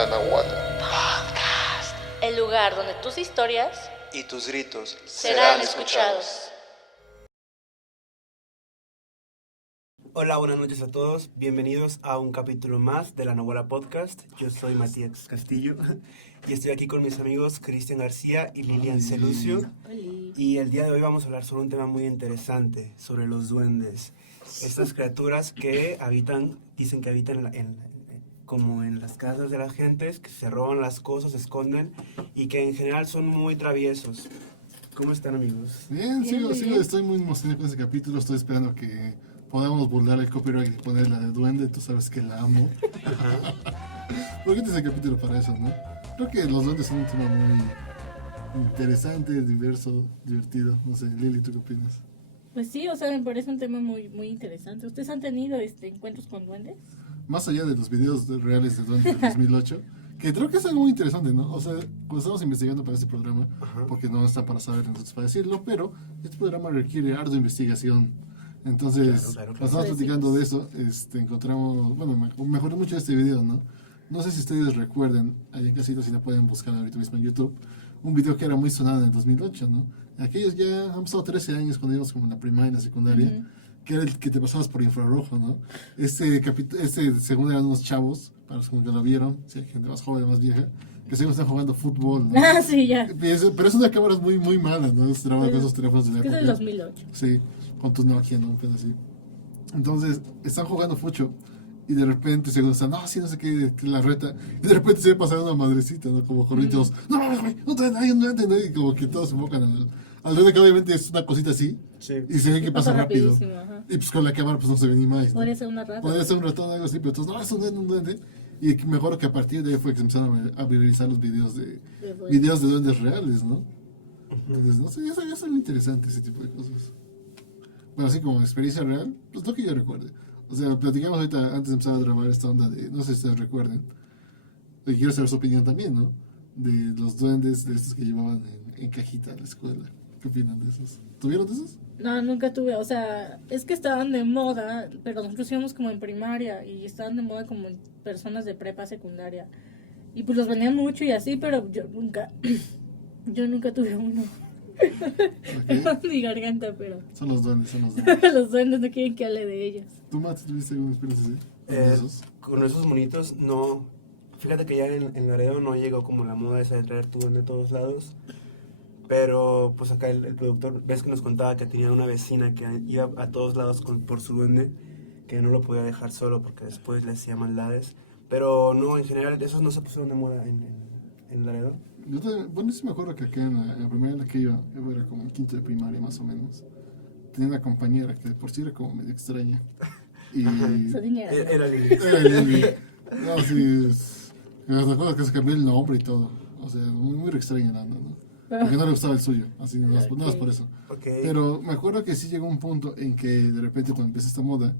la Nahuala. Podcast. El lugar donde tus historias y tus gritos serán escuchados. Hola, buenas noches a todos. Bienvenidos a un capítulo más de la Nahuala Podcast. Yo soy Matías Castillo y estoy aquí con mis amigos Cristian García y Lilian Celucio. Y el día de hoy vamos a hablar sobre un tema muy interesante, sobre los duendes. Estas criaturas que habitan, dicen que habitan como en las casas de las gentes, que se roban las cosas, se esconden y que en general son muy traviesos. ¿Cómo están, amigos? Bien, sigo, estoy muy emocionado con ese capítulo. Estoy esperando que podamos burlar el copyright y poner la de duende. Tú sabes que la amo. Porque este es el capítulo para eso, ¿no? Creo que los duendes son un tema muy interesante, diverso, divertido. No sé, Lili, ¿tú qué opinas? Pues sí, o sea, me parece un tema muy interesante. ¿Ustedes han tenido encuentros con duendes? Más allá de los videos reales de duendes de 2008, que creo que es algo muy interesante, ¿no? O sea, cuando estamos investigando para este programa, porque no está para saber, entonces para decirlo, pero este programa requiere ardua investigación. Entonces, Claro. cuando estamos platicando de eso, encontramos, bueno, mejoré mucho este video, ¿no? No sé si ustedes recuerden, ahí en casita, si no pueden buscar ahorita mismo en YouTube, un video que era muy sonado en el 2008, ¿no? Aquellos ya han pasado 13 años cuando íbamos como en la primaria y en la secundaria, que era el que te pasabas por infrarrojo, ¿no? Según eran unos chavos, para los que lo vieron, si hay gente más joven, más vieja, que según están jugando fútbol, ¿no? Ah, sí, ya. Pero es una cámara muy mala, ¿no? Se traba con esos teléfonos de la Es que es del 2008. Sí, con tus Nokia, ¿no? Pues así. Entonces, están jugando fucho y de repente se gustan, no, sí, no sé qué, la reta. Y de repente se ve pasar una madrecita, ¿no? Como corriendo, no, no traen nadie, ¿no? Y como que todos se enfocan al duende, que obviamente es una cosita así. Sí. Y se ve que pasa rápido. Ajá. Y pues con la cámara pues no se ve ni más, ¿no? Podría ser una rata. Podría ser un ratón o algo así, pero entonces, no, es un duende. Y me acuerdo que a partir de ahí fue que se empezaron a viralizar los videos de duendes reales, ¿no? Entonces, no sé, ya son interesante ese tipo de cosas. Bueno, así como experiencia real, pues lo que yo recuerde. O sea, platicamos ahorita antes de empezar a grabar esta onda de, no sé si ustedes recuerden, y quiero saber su opinión también, ¿no? De los duendes, de estos que llevaban en cajita a la escuela. ¿Qué opinan de esos? ¿Tuvieron de esos? No, nunca tuve, o sea, es que estaban de moda, pero nosotros íbamos como en primaria y estaban de moda como en personas de prepa secundaria. Y pues los vendían mucho y así, pero yo nunca tuve uno. Okay. Mi garganta, pero Son los duendes. los duendes no quieren que hable de ellos. ¿Tú, Matt, tuviste alguna experiencia así? ¿De esos? Con esos monitos, no. Fíjate que ya en Laredo no llegó como la moda esa de traer tu duende de todos lados. Pero pues acá el productor, ves que nos contaba que tenía una vecina que iba a todos lados por su duende, que no lo podía dejar solo porque después le hacía maldades. Pero no, en general, esos no se pusieron de moda en Laredo. Bueno, sí me acuerdo que acá en la primera en la que yo era como en quinto de primaria más o menos. Tenía una compañera que de por sí era como medio extraña. Y Su dinero. Era Lili. era Lili. No, sí, me acuerdo que se cambió el nombre y todo. O sea, muy extraña la onda, ¿no? Porque no le gustaba el suyo, así, no es por eso. Okay. Pero me acuerdo que sí llegó un punto en que de repente cuando empieza esta moda,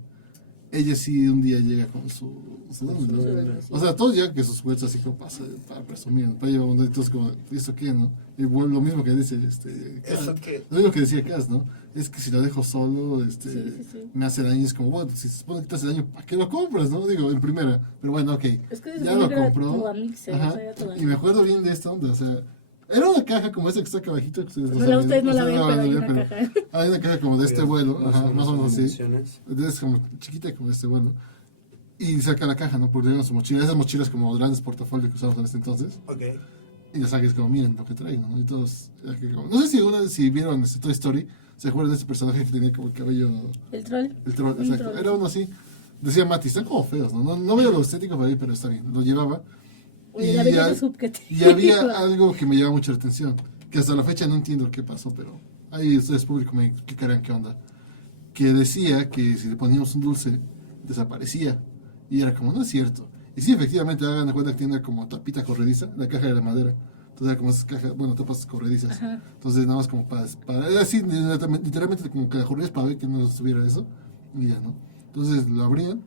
ella sí un día llega con su nombre, ¿no? duende, sí. O sea, todos llegan que sus juguetes así como pasa para presumir, ¿no? Pero yo entonces como, ¿esto qué, no? Y bueno, lo mismo que dice, ¿Eso qué? lo mismo que decía Cass, ¿no? Es que si lo dejo solo, Sí. me hace daño, es como, bueno, si se supone que te hace daño, ¿para qué lo compras, no? Digo, en primera, pero bueno, ok, Es que ya lo compró, tu amixer, ajá, o sea, ya tu y me acuerdo bien de esta onda, o sea, era una caja como esa que está acá abajito. Que ustedes no la ven, pero hay una caja. Hay una caja como de este vuelo, ajá, más o menos así. Dimensiones. Es como chiquita como este vuelo. Y saca la caja, ¿no? Porque llevan su mochila, esas mochilas como grandes portafolios que usamos en este entonces. Ok. Y la saques como, miren lo que traigo, ¿no? Y todos, no sé si alguna vez si vieron Toy Story, ¿se acuerdan de ese personaje que tenía como el cabello? El troll. El troll, Un exacto. troll. Era uno así. Decía Mati, están como feos, ¿no? No veo lo estético para ahí, pero está bien. Lo llevaba. Oye, la belleza sub que te Y había algo que me llama mucho la atención, que hasta la fecha no entiendo qué pasó, pero ahí ustedes público me explicarán qué onda. Que decía que si le poníamos un dulce, desaparecía. Y era como, no es cierto. Y sí, efectivamente, hagan de cuenta que tiene como tapita corrediza, la caja de la madera. Entonces era como esas cajas, bueno, tapas corredizas. Ajá. Entonces nada más como era así, literalmente como que la corredías para ver que no estuviera eso. Y ya, ¿no? Entonces lo abrían,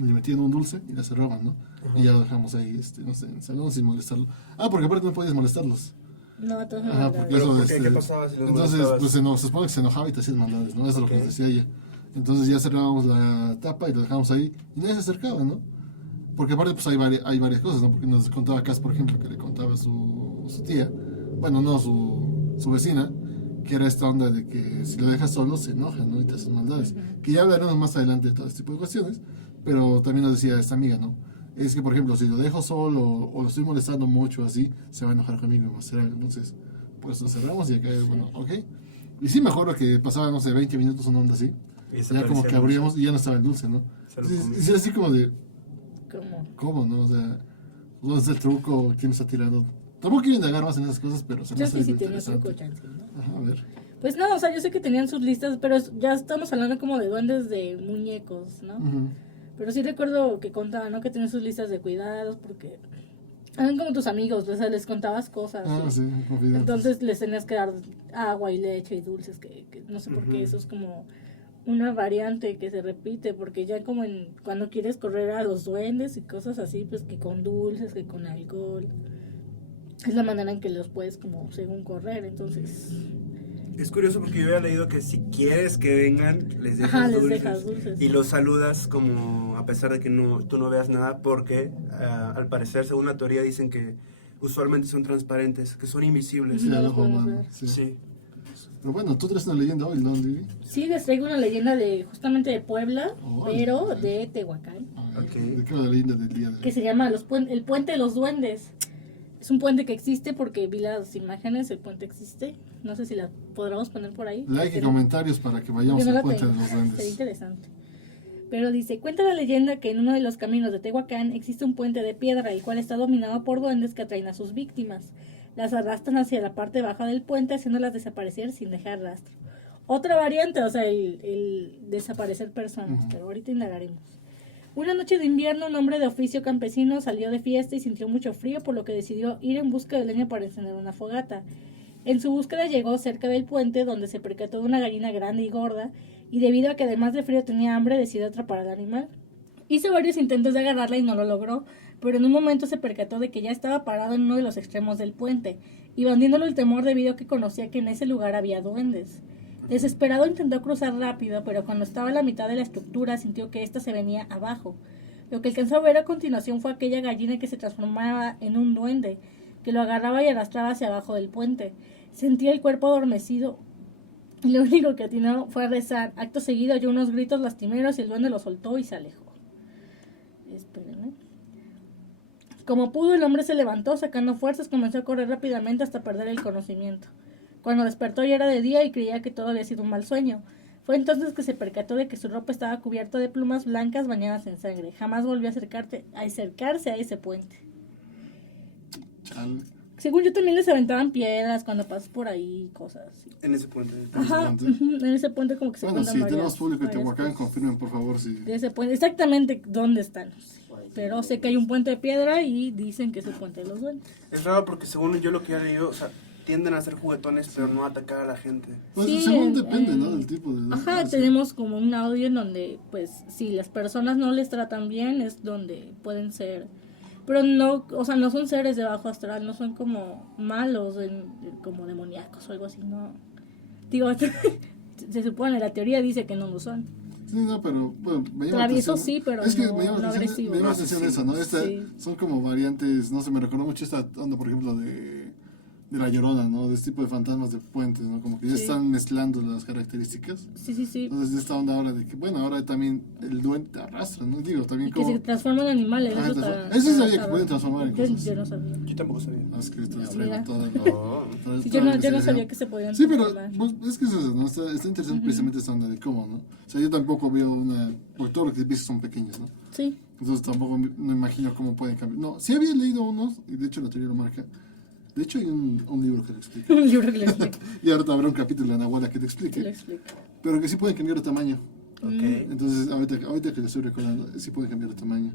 le metían un dulce y la cerraban, ¿no? Y ya lo dejamos ahí, no sé, en el salón sin molestarlo. Ah, porque aparte no podías molestarlos. No, a todos Ajá, no. porque Pero, eso, ¿por qué? ¿Qué pasaba si los entonces, molestabas? pues se supone que se enojaba y te hacían maldades, ¿no? Eso es lo que Ok. nos decía ella. Entonces ya cerrábamos la tapa y lo dejábamos ahí y nadie se acercaba, ¿no? Porque aparte pues hay varias cosas, ¿no? Porque nos contaba Cass, por ejemplo, que le contaba su tía, bueno, no, su vecina, que era esta onda de que si lo dejas solo se enoja, ¿no? Y te hacen maldades. Que ya hablaremos más adelante de todo este tipo de cuestiones, pero también nos decía esta amiga, ¿no? Es que, por ejemplo, si lo dejo solo o lo estoy molestando mucho así, se va a enojar conmigo y me va a hacer algo. Entonces, pues lo cerramos y acá, bueno, ok. Y sí me acuerdo que pasaba, no sé, 20 minutos una onda así. Y se Ya como que parecía abríamos y ya no estaba el dulce, ¿no? Se lo Sí, comí. y sí, así como de, Como, ¿cómo, no? O sea, ¿dónde está el truco? ¿Quién está tirando? Tampoco quiero indagar más en esas cosas, pero se me yo hace sí tenía interesante. truco, chance, ¿no? Ajá, a ver. Pues no, o sea, yo sé que tenían sus listas, pero ya estamos hablando como de duendes de muñecos, ¿no? Ujú. Pero sí recuerdo que contaban, ¿no? Que tenían sus listas de cuidados, porque eran como tus amigos, o sea, les contabas cosas. Ah, ¿sí? sí, confidentes. Entonces les tenías que dar agua y leche y dulces, que no sé por qué eso es como una variante que se repite, porque ya como cuando quieres correr a los duendes y cosas así, pues que con dulces, que con alcohol. Es la manera en que los puedes como según correr, entonces... Es curioso porque yo había leído que si quieres que vengan, les dejas Ajá, les dulces, dejas dulces. y los saludas como a pesar de que tú no veas nada, porque al parecer, según la teoría, dicen que usualmente son transparentes, que son invisibles. Sí, No al los ojo podemos humano, ver. sí. Sí. Pero bueno, tú traes una leyenda hoy, ¿no, Lili? Sí, les traigo una leyenda de justamente de Puebla, Oh, pero de Tehuacán, Ok. ¿De qué va la leyenda del día de que hoy? se llama el Puente de los Duendes. Es un puente que existe porque vi las imágenes, el puente existe. No sé si la podremos poner por ahí. Like y Pero- comentarios para que vayamos yo no al la puente de tengo. los Sería duendes. interesante. Pero dice, cuenta la leyenda que en uno de los caminos de Tehuacán existe un puente de piedra, el cual está dominado por duendes que atraen a sus víctimas. Las arrastran hacia la parte baja del puente, haciéndolas desaparecer sin dejar rastro. Otra variante, o sea, el desaparecer personas, pero ahorita indagaremos. Una noche de invierno, un hombre de oficio campesino salió de fiesta y sintió mucho frío, por lo que decidió ir en busca de leña para encender una fogata. En su búsqueda llegó cerca del puente, donde se percató de una gallina grande y gorda, y debido a que además de frío tenía hambre, decidió atrapar al animal. Hizo varios intentos de agarrarla y no lo logró, pero en un momento se percató de que ya estaba parado en uno de los extremos del puente, invadiéndolo el temor debido a que conocía que en ese lugar había duendes. Desesperado intentó cruzar rápido, pero cuando estaba a la mitad de la estructura sintió que ésta se venía abajo. Lo que alcanzó a ver a continuación fue aquella gallina que se transformaba en un duende, que lo agarraba y arrastraba hacia abajo del puente. Sentía el cuerpo adormecido y lo único que atinó fue a rezar. Acto seguido oyó unos gritos lastimeros y el duende lo soltó y se alejó. Espérenme. Como pudo, el hombre se levantó, sacando fuerzas, comenzó a correr rápidamente hasta perder el conocimiento. Cuando despertó ya era de día y creía que todo había sido un mal sueño. Fue entonces que se percató de que su ropa estaba cubierta de plumas blancas bañadas en sangre. Jamás volvió a acercarse a ese puente. Chale. Según yo también les aventaban piedras cuando pasas por ahí, cosas así. En ese puente. Ajá, en ese puente como que se Bueno, cuentan si varias- tenemos público de varias Tehuacán, cosas. confirmen por favor si... De ese puente, exactamente dónde están. Pero sé que hay un puente de piedra y dicen que es el puente de los duendes. Es raro porque según yo lo que he leído, o sea, tienden a ser juguetones, pero no a atacar a la gente. Pues Sí, según depende, ¿no? Del tipo de... Ajá, sí. tenemos como un audio en donde, pues, si las personas no les tratan bien, es donde pueden ser. Pero no, o sea, no son seres de bajo astral, no son como malos, como demoníacos o algo así, no. Digo, se supone, la teoría dice que no lo son. Sí, no, pero bueno, me llama la Travieso atención. sí, pero es que no- me llama no la atención, agresivo. me llama la No atención asesino. eso, ¿no? Sí. Son como variantes, no sé, me recordó mucho esta onda, por ejemplo, de La Llorona, ¿no? De este tipo de fantasmas de puentes, ¿no? Como que ya Sí. están mezclando las características. Sí. Entonces, esta onda ahora de que, bueno, ahora también el duende te arrastra, ¿no? Digo, también Y que como... se transforman en animales. Ah, Eso, transforma- eso sí sabía que está- pueden transformar en yo, cosas. yo no sabía. Yo tampoco sabía. Ah, es que te las Mira. traigo todas. Oh. Sí, yo no sabía que se podían Sí, pero transformar. pues, es que es eso, ¿no? Está interesante precisamente esta onda de cómo, ¿no? O sea, yo tampoco veo una... Porque todo lo que dices son pequeños, ¿no? Sí. Entonces tampoco no imagino cómo pueden cambiar. No, sí había leído unos, y de hecho la teoría lo marca. De hecho hay un libro que lo explica. Un libro que le explica. Y ahora habrá un capítulo de Nahuala que te Que lo explique. explica. Pero que sí pueden cambiar de tamaño. Ok. Entonces, ahorita que lo estoy recordando, sí pueden cambiar de tamaño.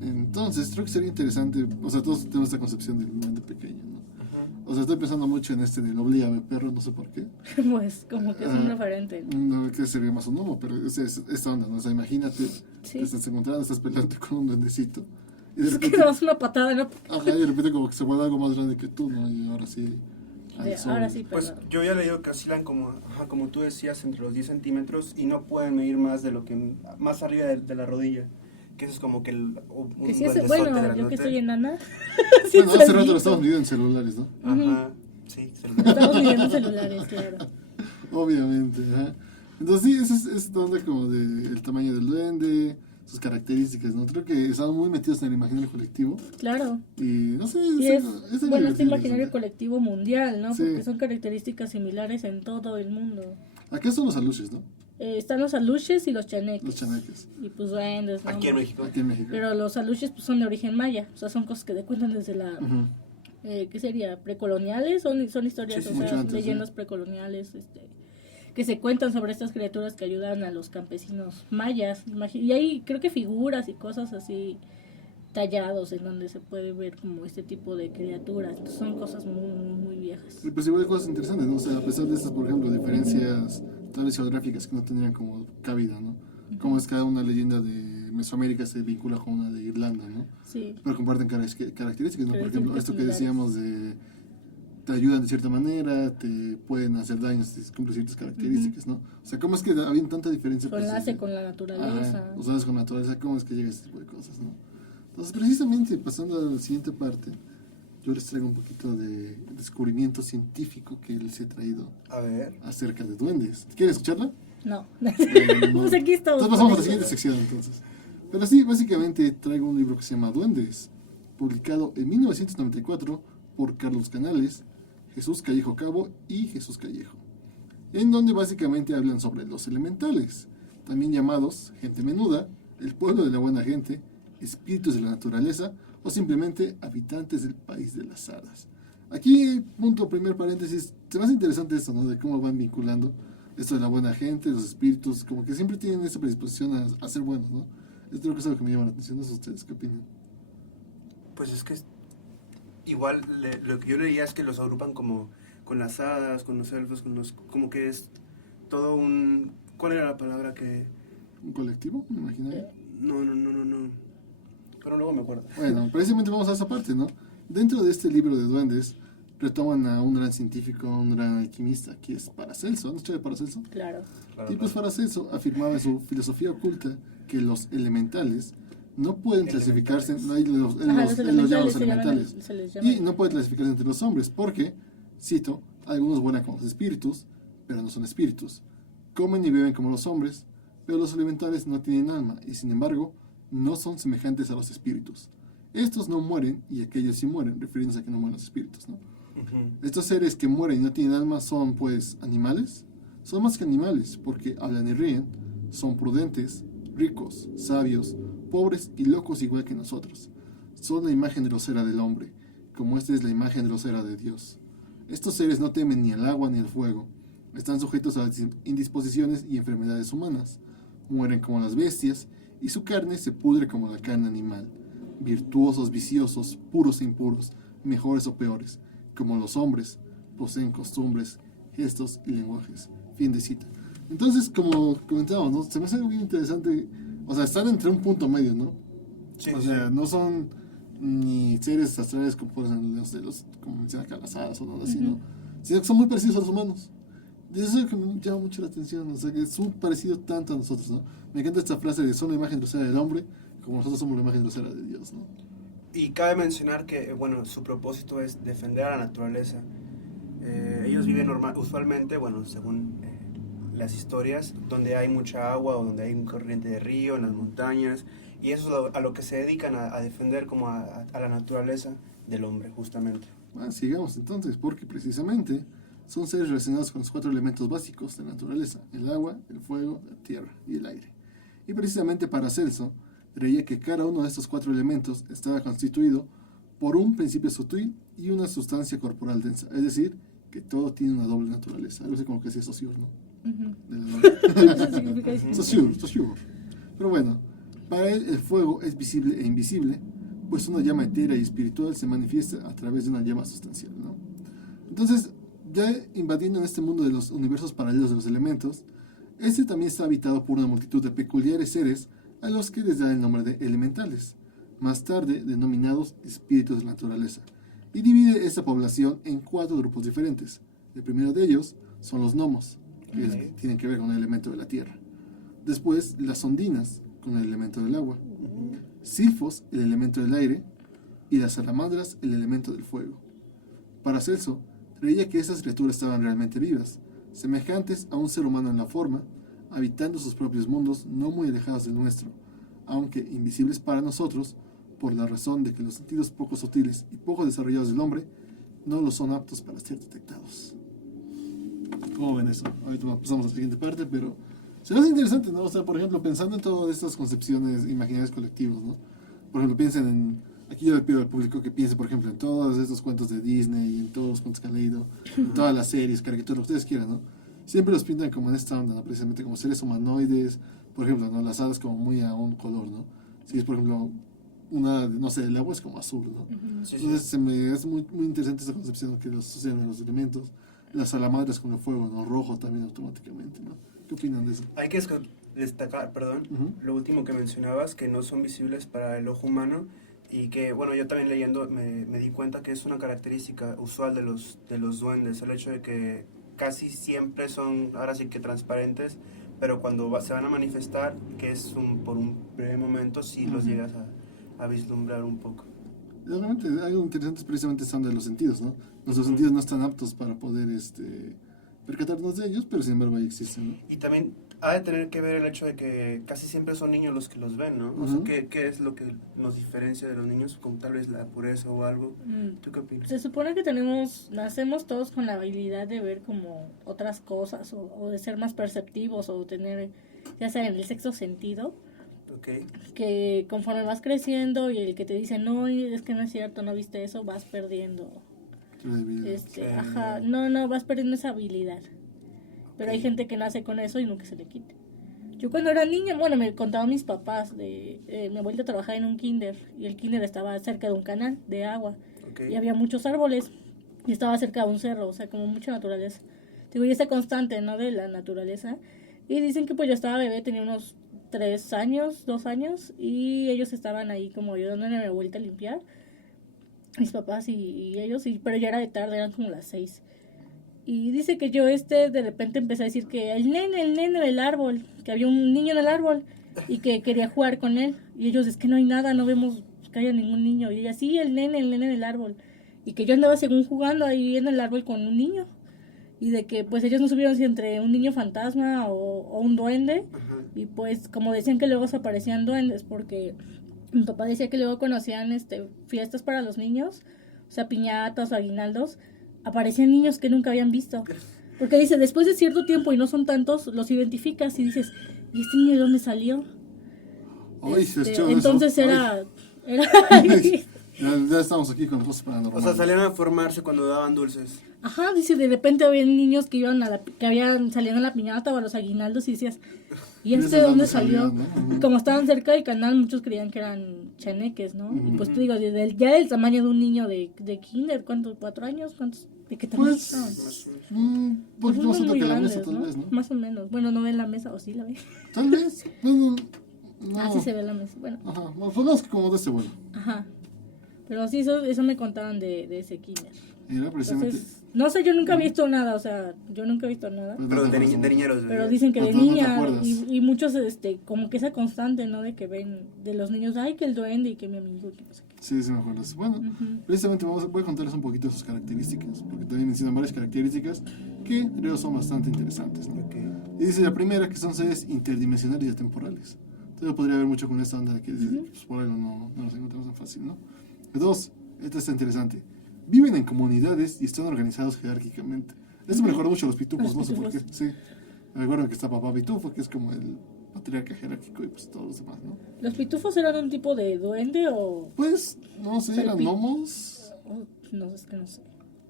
Entonces, creo que sería interesante. O sea, todos tenemos esta concepción del mundo pequeño, ¿no? O sea, estoy pensando mucho en este del oblígame perro, no sé por qué. Pues como que es un Ah. referente. No, que sería más un gnomo, pero es esta onda, ¿no? O sea, imagínate, Sí. te estás encontrando, estás peleando con un duendecito. Y de Es que repente, no das una patada, ¿no? ajá, y de repente como que se vuelve algo más grande que tú, ¿no? Y ahora sí. al sol. Ahora sí, Pues pero... yo había leído que oscilan como, como tú decías, entre los 10 centímetros y no pueden medir más de lo que más arriba de la rodilla. Que eso es como que un Que sí duendezote bueno, yo grandote. que estoy enana. Bueno, hace rato lo estamos viendo en celulares, ¿no? Ajá, sí, Estamos midiendo celulares, claro. Obviamente, ajá. Entonces sí, es onda como del tamaño del duende, sus características, ¿no? Creo que estamos muy metidos en el imaginario colectivo. Claro. Y no sé, Y es bueno, este divertido, imaginario ¿no? colectivo mundial, ¿no? Sí. Porque son características similares en todo el mundo. Acá son los aluches, ¿no? Están los aluches y los chaneques. Los chaneques. Y pues duendes, ¿no? Aquí en México. Aquí en México. Pero los aluches pues son de origen maya. O sea, son cosas que te cuentan desde la... Ujú. ¿Qué sería? ¿Precoloniales? Son historias, Sí, o sí, sea, mucho antes, leyendas precoloniales, que se cuentan sobre estas criaturas que ayudan a los campesinos mayas. Y hay, creo que figuras y cosas así tallados en donde se puede ver como este tipo de criaturas. Entonces, son cosas muy, muy viejas. Y pues igual hay cosas interesantes, ¿no? O sea, a pesar de estas, por ejemplo, diferencias tal vez geográficas que no tenían como cabida, ¿no? Como es cada una leyenda de Mesoamérica se vincula con una de Irlanda, ¿no? Sí. Pero comparten características, ¿no? Por ejemplo, Características esto que similares. decíamos de te ayudan de cierta manera, te pueden hacer daño si cumplen ciertas características, ¿no? O sea, ¿cómo es que había tanta diferencia? Su Pues, enlace con la naturaleza. Ajá, usadas con naturaleza, ¿cómo es que llega a este tipo de cosas, no? Entonces, precisamente, pasando a la siguiente parte, yo les traigo un poquito de descubrimiento científico que les he traído A ver. acerca de duendes. ¿Quieren escucharla? No. No. Pues aquí estamos. Entonces pasamos a la siguiente sección, entonces. Pero sí, básicamente traigo un libro que se llama Duendes, publicado en 1994 por Carlos Canales, Jesús Callejo Cabo y Jesús Callejo, en donde básicamente hablan sobre los elementales, también llamados gente menuda, el pueblo de la buena gente, espíritus de la naturaleza o simplemente habitantes del país de las hadas. Aquí, punto, primer paréntesis, se me hace interesante esto, ¿no? De cómo van vinculando esto de la buena gente, los espíritus, como que siempre tienen esa predisposición a ser buenos, ¿no? Esto creo que es algo que me llama la atención. ¿No sé ustedes qué opinan? Pues es que igual lo que yo leía es que los agrupan como con las hadas, con los elfos, como que es todo un... ¿Cuál era la palabra que...? ¿Un colectivo? ¿Me imaginario? No. Pero luego me acuerdo. Bueno, precisamente vamos a esa parte, ¿no? Dentro de este libro de duendes, retoman a un gran científico, un gran alquimista, que es Paracelso. ¿Han escuchado de Paracelso? Claro. Claro, Y pues claro. Paracelso afirmaba en su filosofía oculta que los elementales no pueden clasificarse, no hay Ajá, él los llama los se llaman- elementales, se les llama- y no pueden clasificarse entre los hombres, porque, cito, algunos vuelan como los espíritus, pero no son espíritus, comen y beben como los hombres, pero los elementales no tienen alma, y sin embargo, no son semejantes a los espíritus. Estos no mueren, y aquellos sí mueren, refiriéndose a que no mueren los espíritus, ¿no? Ujú. Estos seres que mueren y no tienen alma son, pues, animales. Son más que animales, porque hablan y ríen, son prudentes, ricos, sabios, pobres y locos igual que nosotros. Son la imagen grosera del hombre, como esta es la imagen grosera de Dios. Estos seres no temen ni el agua ni el fuego. Están sujetos a las indisposiciones y enfermedades humanas. Mueren como las bestias y su carne se pudre como la carne animal. Virtuosos, viciosos, puros e impuros, mejores o peores, como los hombres, poseen costumbres, gestos y lenguajes. Fin de cita. Entonces, como comentábamos, ¿no? Se me hace algo bien interesante. O sea, están entre un punto medio, ¿no? Sí, O sí, sea, sí. no son ni seres astrales como pueden ser los, como mencionan acá, las hadas o nada así, ¿no? Sino que son muy parecidos a los humanos. Y eso es lo que me llama mucho la atención. O sea, que es un parecido tanto a nosotros, ¿no? Me encanta esta frase de son la imagen grosera del hombre, como nosotros somos la imagen grosera de Dios, ¿no? Y cabe mencionar que, bueno, su propósito es defender a la naturaleza. Ellos viven usualmente, bueno, según las historias, donde hay mucha agua o donde hay un corriente de río, en las montañas, y eso es a lo que se dedican a defender como a la naturaleza del hombre, justamente. Bueno, sigamos entonces, porque precisamente son seres relacionados con los 4 elementos básicos de la naturaleza: el agua, el fuego, la tierra y el aire. Y precisamente Paracelso creía que cada uno de estos 4 elementos estaba constituido por un principio sutil y una sustancia corporal densa, es decir, que todo tiene una doble naturaleza, algo así como que decía Saussure, ¿no? Eso significa eso. Saussure. Pero bueno, para él el fuego es visible e invisible, pues una llama etérea y espiritual se manifiesta a través de una llama sustancial, ¿no? Entonces, ya invadiendo en este mundo de los universos paralelos de los elementos, este también está habitado por una multitud de peculiares seres a los que les da el nombre de elementales, más tarde denominados espíritus de la naturaleza, y divide esta población en 4 grupos diferentes. El primero de ellos son los gnomos, que tienen que ver con el elemento de la tierra. Después, las ondinas, con el elemento del agua, Silfos el elemento del aire y las salamandras el elemento del fuego. Paracelso creía que esas criaturas estaban realmente vivas, semejantes a un ser humano en la forma, habitando sus propios mundos no muy alejados del nuestro, aunque invisibles para nosotros, por la razón de que los sentidos poco sutiles y poco desarrollados del hombre no los son aptos para ser detectados. ¿Cómo ven eso? Ahorita pasamos a la siguiente parte, pero se me hace interesante, ¿no? O sea, por ejemplo, pensando en todas estas concepciones imaginarias colectivos, ¿no? Por ejemplo, piensen en... Aquí yo le pido al público que piense, por ejemplo, en todos estos cuentos de Disney, en todos los cuentos que han leído, en todas las series, caricaturas, lo que ustedes quieran, ¿no? Siempre los pintan como en esta onda, ¿no? Precisamente como seres humanoides, por ejemplo, ¿no? Las hadas como muy a un color, ¿no? Si es, por ejemplo, una, no sé, el agua es como azul, ¿no? Sí, sí. Entonces se me es muy, muy interesante esa concepción que los asocian a los elementos. Las salamandras con el fuego, ¿no? Rojo también automáticamente, ¿no? ¿Qué opinan de eso? Hay que destacar, perdón, lo último que mencionabas, que no son visibles para el ojo humano y que, bueno, yo también leyendo me di cuenta que es una característica usual de los duendes, el hecho de que casi siempre son, ahora sí que transparentes, pero cuando se van a manifestar, que es por un breve momento, sí los llegas a vislumbrar un poco. Realmente, algo interesante es precisamente son de los sentidos, ¿no? Nuestros sentidos no están aptos para poder percatarnos de ellos, pero sin embargo ahí existen, ¿no? Y también ha de tener que ver el hecho de que casi siempre son niños los que los ven, ¿no? O sea, ¿qué es lo que nos diferencia de los niños? Como tal vez la pureza o algo. ¿Tú qué opinas? Se supone que nacemos todos con la habilidad de ver como otras cosas o de ser más perceptivos o tener, ya sea en el sexto sentido, Okay. que conforme vas creciendo y el que te dice, no, es que no es cierto, no viste eso, vas perdiendo. Vas perdiendo esa habilidad. Pero hay gente que nace con eso y nunca se le quita. Yo cuando era niña, bueno, me contaban mis papás mi abuelita trabajaba en un kinder y el kinder estaba cerca de un canal de agua y había muchos árboles y estaba cerca de un cerro, o sea, como mucha naturaleza. Digo, y esa constante, ¿no? De la naturaleza. Y dicen que pues yo estaba bebé, tenía unos 2 años, y ellos estaban ahí como ayudándole a mi abuelita a limpiar, mis papás y ellos, pero ya era de tarde, eran como las 6. Y dice que yo de repente empecé a decir que el nene del árbol, que había un niño en el árbol y que quería jugar con él. Y ellos, es que no hay nada, no vemos que haya ningún niño. Y ella, sí, el nene del árbol. Y que yo andaba según jugando ahí en el árbol con un niño. Y de que pues ellos no supieron si entre un niño fantasma o un duende. Y pues como decían que luego se aparecían duendes, porque mi papá decía que luego conocían fiestas para los niños, o sea, piñatas o aguinaldos, aparecían niños que nunca habían visto. Porque dice, después de cierto tiempo, y no son tantos, los identificas y dices, ¿y este niño de dónde salió? Entonces era ya estamos aquí con cosas paranormales. O sea, salían a formarse cuando daban dulces. Ajá, dice, de repente había niños que salían a la piñata o a los aguinaldos y decías, ¿y de dónde salió? ¿No? Y como estaban cerca del canal, muchos creían que eran chaneques, ¿no? Y pues te digo, ya del tamaño de un niño de kinder, ¿cuántos? 4 años, ¿cuántos? ¿De qué tamaño estaban? Un poquito más alto que la mesa, tal vez, ¿no? Más o menos. Bueno, no ven la mesa, o sí la ven. Tal vez. No. Sí se ve la mesa, bueno. Ajá, más como de este vuelo. Ajá. Pero sí, eso me contaban de ese kinder. Era precisamente... Entonces, no sé, yo nunca he visto nada, o sea, yo nunca he visto nada. Pero de niñeros. Pero dicen que de no niña, te y muchos, como que esa constante, ¿no? De que ven de los niños, ay, que el duende y que mi amigo, que no sé qué. Sí, me acuerdo. Bueno, precisamente voy a contarles un poquito de sus características, porque también mencionan varias características que creo son bastante interesantes, ¿no? Okay. Y dice la primera que son seres interdimensionales y atemporales. Entonces podría ver mucho con esta onda de que pues, por algo no los encontramos tan fácil, ¿no? 2, esta está interesante. Viven en comunidades y están organizados jerárquicamente. Eso me recuerda mucho a los pitufos, no sé por qué. Sí. Me recuerdo que está Papá Pitufo, que es como el patriarca jerárquico y pues todos los demás, ¿no? ¿Los pitufos eran un tipo de duende o...? Pues, no sé, eran gnomos. No, es que no sé.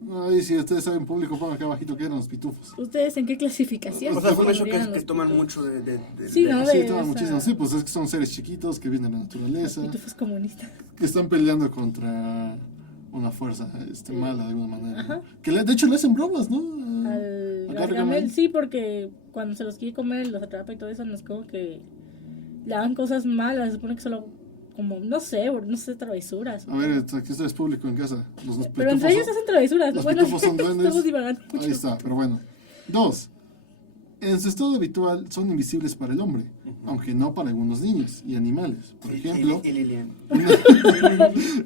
Ay, si ustedes saben, público, pongan acá abajito que eran los pitufos. ¿Ustedes en qué clasificación? O sea, fue un hecho pondrían que los toman pitufos? mucho de Sí, ¿no? Sí, toman muchísimo. Sí, pues es que son seres chiquitos que vienen de la naturaleza. Pitufos comunistas. Que están peleando contra una fuerza mala de alguna manera, ¿no? Que de hecho le hacen bromas, ¿no? Al Gargamel, sí, porque cuando se los quiere comer, los atrapa y todo eso, no es como que le hagan cosas malas, se supone que solo como, no sé, travesuras. A ver, aquí está es público en casa. Pero entre ellos hacen travesuras. Los bueno, pitufos son duendes. Estamos divagando mucho. Ahí está, pero bueno. 2. En su estado habitual son invisibles para el hombre, aunque no para algunos niños y animales. Por ejemplo, Y Lilian.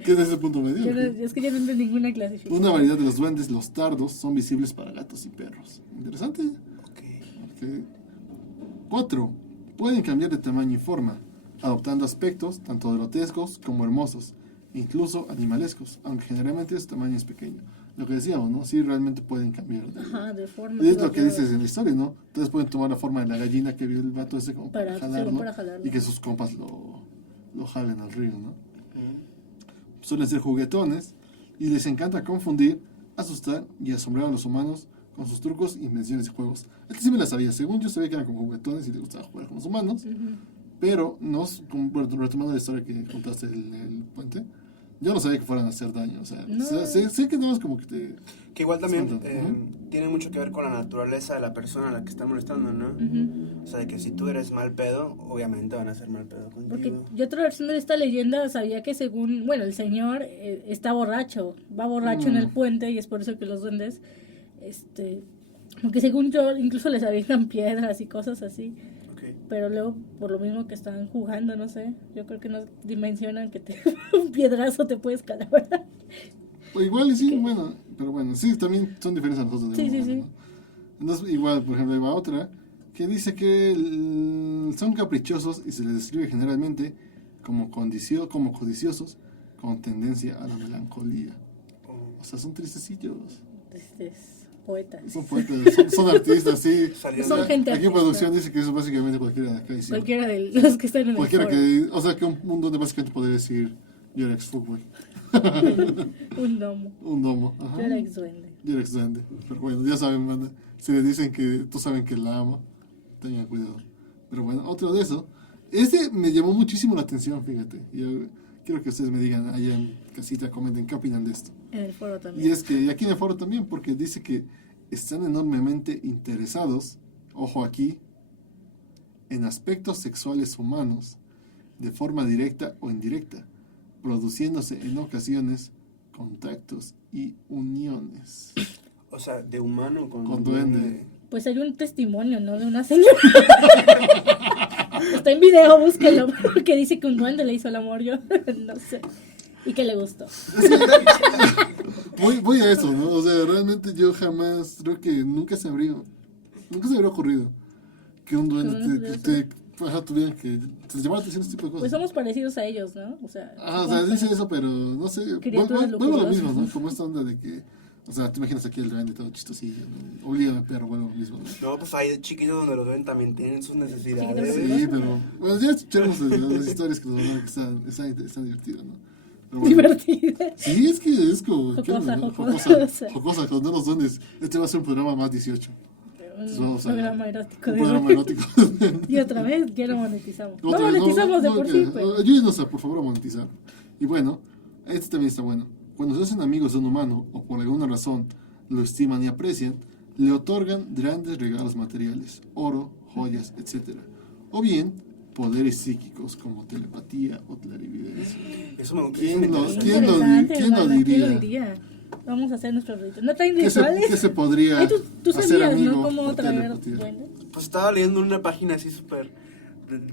¿qué es ese punto medio? Yo no- es que yo no entiendo ninguna clasificación. Una variedad de los duendes, los tardos, son visibles para gatos y perros. Interesante. Ok. 4. Pueden cambiar de tamaño y forma, adoptando aspectos tanto grotescos como hermosos, incluso animalescos, aunque generalmente su tamaño es pequeño. Lo que decíamos, ¿no? Sí, realmente pueden cambiar. Ajá, de forma. Y es lo que dices en la historia, ¿no? Entonces pueden tomar la forma de la gallina que vio el vato ese como Para- jalarlo, para jalarlo. y que sus compas lo jalen al río, ¿no? Suelen ser juguetones y les encanta confundir, asustar y asombrar a los humanos con sus trucos, invenciones y juegos. Este sí me la sabía. Según yo sabía que eran como juguetones y les gustaba jugar con los humanos, pero no, retomando la historia que contaste el puente, yo no sabía que fueran a hacer daño. O sea, No. sé que no es como que te... Que igual también Ujú. tiene mucho que ver con la naturaleza de la persona a la que está molestando, ¿no? Ujú. O sea, de que si tú eres mal pedo, obviamente van a ser mal pedo Porque contigo. yo otra versión de esta leyenda sabía que según, bueno, el señor está borracho, va borracho en el puente y es por eso que los duendes, porque según yo incluso les avientan piedras y cosas así, Ok. pero luego por lo mismo que están jugando, no sé, yo creo que no dimensionan que un piedrazo te puedes calabrar. O igual y sí, Que- bueno, pero bueno, sí, también son diferentes a nosotros. Sí, digamos, sí, sí. ¿no? Entonces, igual, por ejemplo, ahí va otra que dice que son caprichosos y se les describe generalmente como codiciosos con tendencia a la melancolía. O sea, son tristecillos. Poetas. Son poetas, son artistas, sí. Saliendo- Son gente Aquí en artista. producción dice que eso básicamente cualquiera de acá dice. Cualquiera de los que están en el Cualquiera foro. que, o sea, que un mundo donde básicamente podría decir yo era ex fútbol. Un domo. Un domo. Ajá. Yo era ex duende. Yo era ex duende. Pero bueno, ya saben, banda. Si le dicen que tú saben que la amo, tengan cuidado. Pero bueno, otro de eso. Este me llamó muchísimo la atención, fíjate. Yo quiero que ustedes me digan allá en casita, comenten qué opinan de esto. En el foro también. Y es que y aquí en el foro también, porque dice que están enormemente interesados, ojo aquí, en aspectos sexuales humanos, de forma directa o indirecta, produciéndose en ocasiones contactos y uniones. O sea, de humano con Duende. Pues hay un testimonio, ¿no? De una señora. Está en video, búsquelo. Que dice que un duende le hizo el amor, yo no sé. Y que le gustó. Voy a eso, ¿no? O sea, realmente yo jamás, creo que nunca se me habría ocurrido que un duende tuvieran que te llamara la atención este tipo de cosas. Pues somos parecidos a ellos, ¿no? O sea, O sea, dice eso, pero no sé. Criaturas Vuelvo a lo lujuriosas. mismo, ¿no? Como esta onda de que, o sea, te imaginas aquí el duende todo chistosillo, ¿no? Obliga al perro, vuelvo a lo mismo, ¿no? No, pues hay chiquitos donde los ven también tienen sus necesidades. Sí, pero, bueno, ya escuchamos las historias que nos mandan que están divertidas, ¿no? Pero bueno. divertida. Sí, es que es como. ¿qué Jocosa, onda, no? jocosa. Jocosa, con los duendes. Este va a ser un programa más 18. Un programa erótico. Un de programa duende. erótico. Y otra vez ya lo monetizamos. No Otra vez, monetizamos de por sí, que- pero. Ayúdenos por favor, a monetizar. Y bueno, este también está bueno. Cuando se hacen amigos de un humano, o por alguna razón lo estiman y aprecian, le otorgan grandes regalos materiales, oro, joyas, etc. O bien, poderes psíquicos como telepatía o clarividencia. Eso me ¿Quién lo- eso me quién lo Interesante, quién lo hermano, diría? diría? Vamos a hacer nuestros rituales. ¿No traen ¿Qué rituales? se podría Ay, tú hacer sabías, amigo ¿no? Cómo por traer telepatía? duendes. Pues estaba leyendo una página así súper...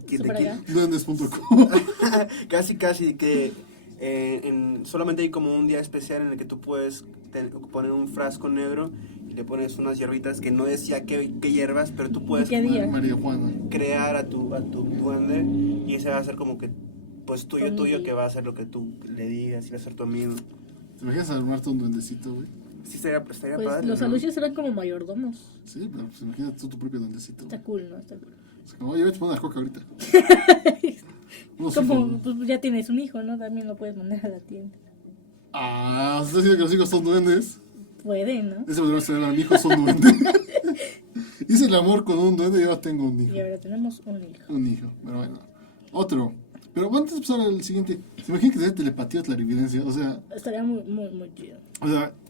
Súper acá. Duendes.com. casi que solamente hay como un día especial en el que tú puedes poner un frasco negro y le pones unas hierbitas que no decía qué hierbas, pero tú puedes ¿Qué día? María Juana. crear a tu duende y ese va a ser como que pues tuyo que va a hacer lo que tú le digas y va a ser tu amigo. ¿Te imaginas armarte un duendecito, güey? Sí, estaría Pues padre, los ¿no? aluches eran como mayordomos. Sí, pero pues imagínate tú tu propio duendecito. Está cool, ¿no? Está cool. Es como, oye, vete a poner la coca ahorita. Unos Como hijos, pues ya tienes un hijo, ¿no? También lo puedes mandar a la tienda. Ah, ¿se está diciendo que los hijos son duendes? Puede, ¿no? Ese podría ser, mi hijo son duendes. Hice el amor con un duende y ahora tengo un hijo. Y ahora tenemos un hijo. Un hijo, pero bueno. Otro. Pero antes de pasar al siguiente, ¿se imaginan que tenga telepatía o clarividencia? O sea, Estaría muy, muy, muy chido.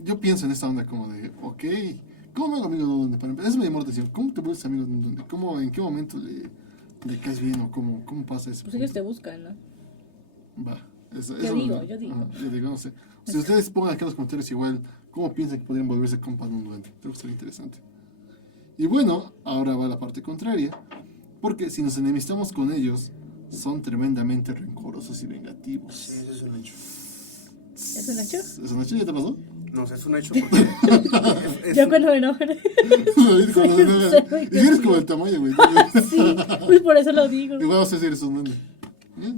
yo pienso en esta onda como de, ok, ¿cómo me hago amigo de un duende? Para empezar, eso me llamó la atención. ¿Cómo te vuelves amigo de un duende? ¿Cómo, en qué momento le caes bien o cómo pasa eso? Pues ellos te buscan, ¿no? Va. Eso Yo digo, no- yo digo. Ajá, yo digo, no sé. Si ustedes pongan aquí en los comentarios igual, ¿cómo piensan que podrían volverse compas de un duende? Creo que sería interesante. Y bueno, ahora va la parte contraria. Porque si nos enemistamos con ellos, son tremendamente rencorosos y vengativos. Sí, eso es un hecho. ¿Es un hecho? ¿Es un hecho? ¿Ya te pasó? No sé, es un hecho porque... Yo cuando me enojo. Y eres como el tamaño, güey. Sí, pues por eso lo digo. Igual vamos a decir eso, ¿no?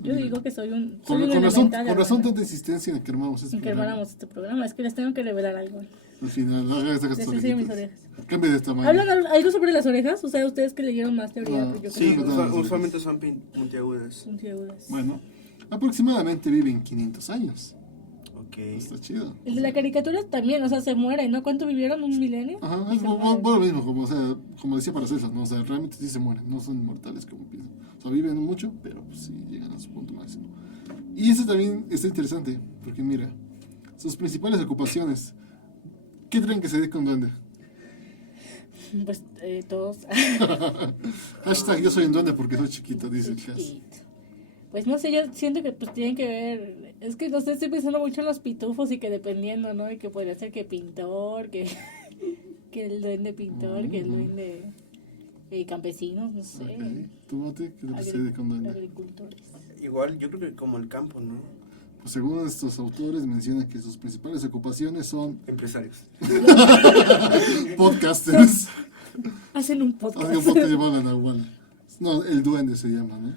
Yo digo que soy un. Con razón, elemental, con razón hermano. tanta insistencia en que armamos este En que programa. armáramos este programa. Es que les tengo que revelar algo. Al final, haga estas Les enseño mis orejitas. orejas. Cambia de tamaño. ¿Hablan algo sobre las orejas? O sea, ustedes que leyeron más teoría. Ah, Pues yo Sí, que no. usualmente son puntiagudas. Puntiagudas. Bueno, aproximadamente viven 500 años. Ok. Está chido. El de la caricatura también, o sea, se muere, ¿no? ¿Cuánto vivieron? ¿Un milenio? Ajá, Y es se lo mueren. mismo, como, o sea, como decía Paracelso, ¿no? O sea, realmente sí se mueren, no son inmortales como piensan. O sea, viven mucho, pero pues sí llegan a su punto máximo. Y eso también está interesante, porque mira, sus principales ocupaciones. ¿Qué creen que se dedica un duende? Pues todos. Hashtag yo soy un duende porque soy chiquito, dice el Cas. Pues no sé, yo siento que pues tienen que ver. Es que no sé, estoy pensando mucho en los pitufos y que dependiendo, ¿no? Y que podría ser que pintor, que, que el duende pintor, que el duende campesinos, no sé. Ok, ¿tú, Mate? ¿Qué se dedica un duende? Agricultores. Igual, yo creo que como el campo, ¿no? Pues según estos autores mencionan que sus principales ocupaciones son Empresarios. podcasters. Hacen un podcast. Hace un podcast llamado La Nahuala. No, el duende se llama, ¿no?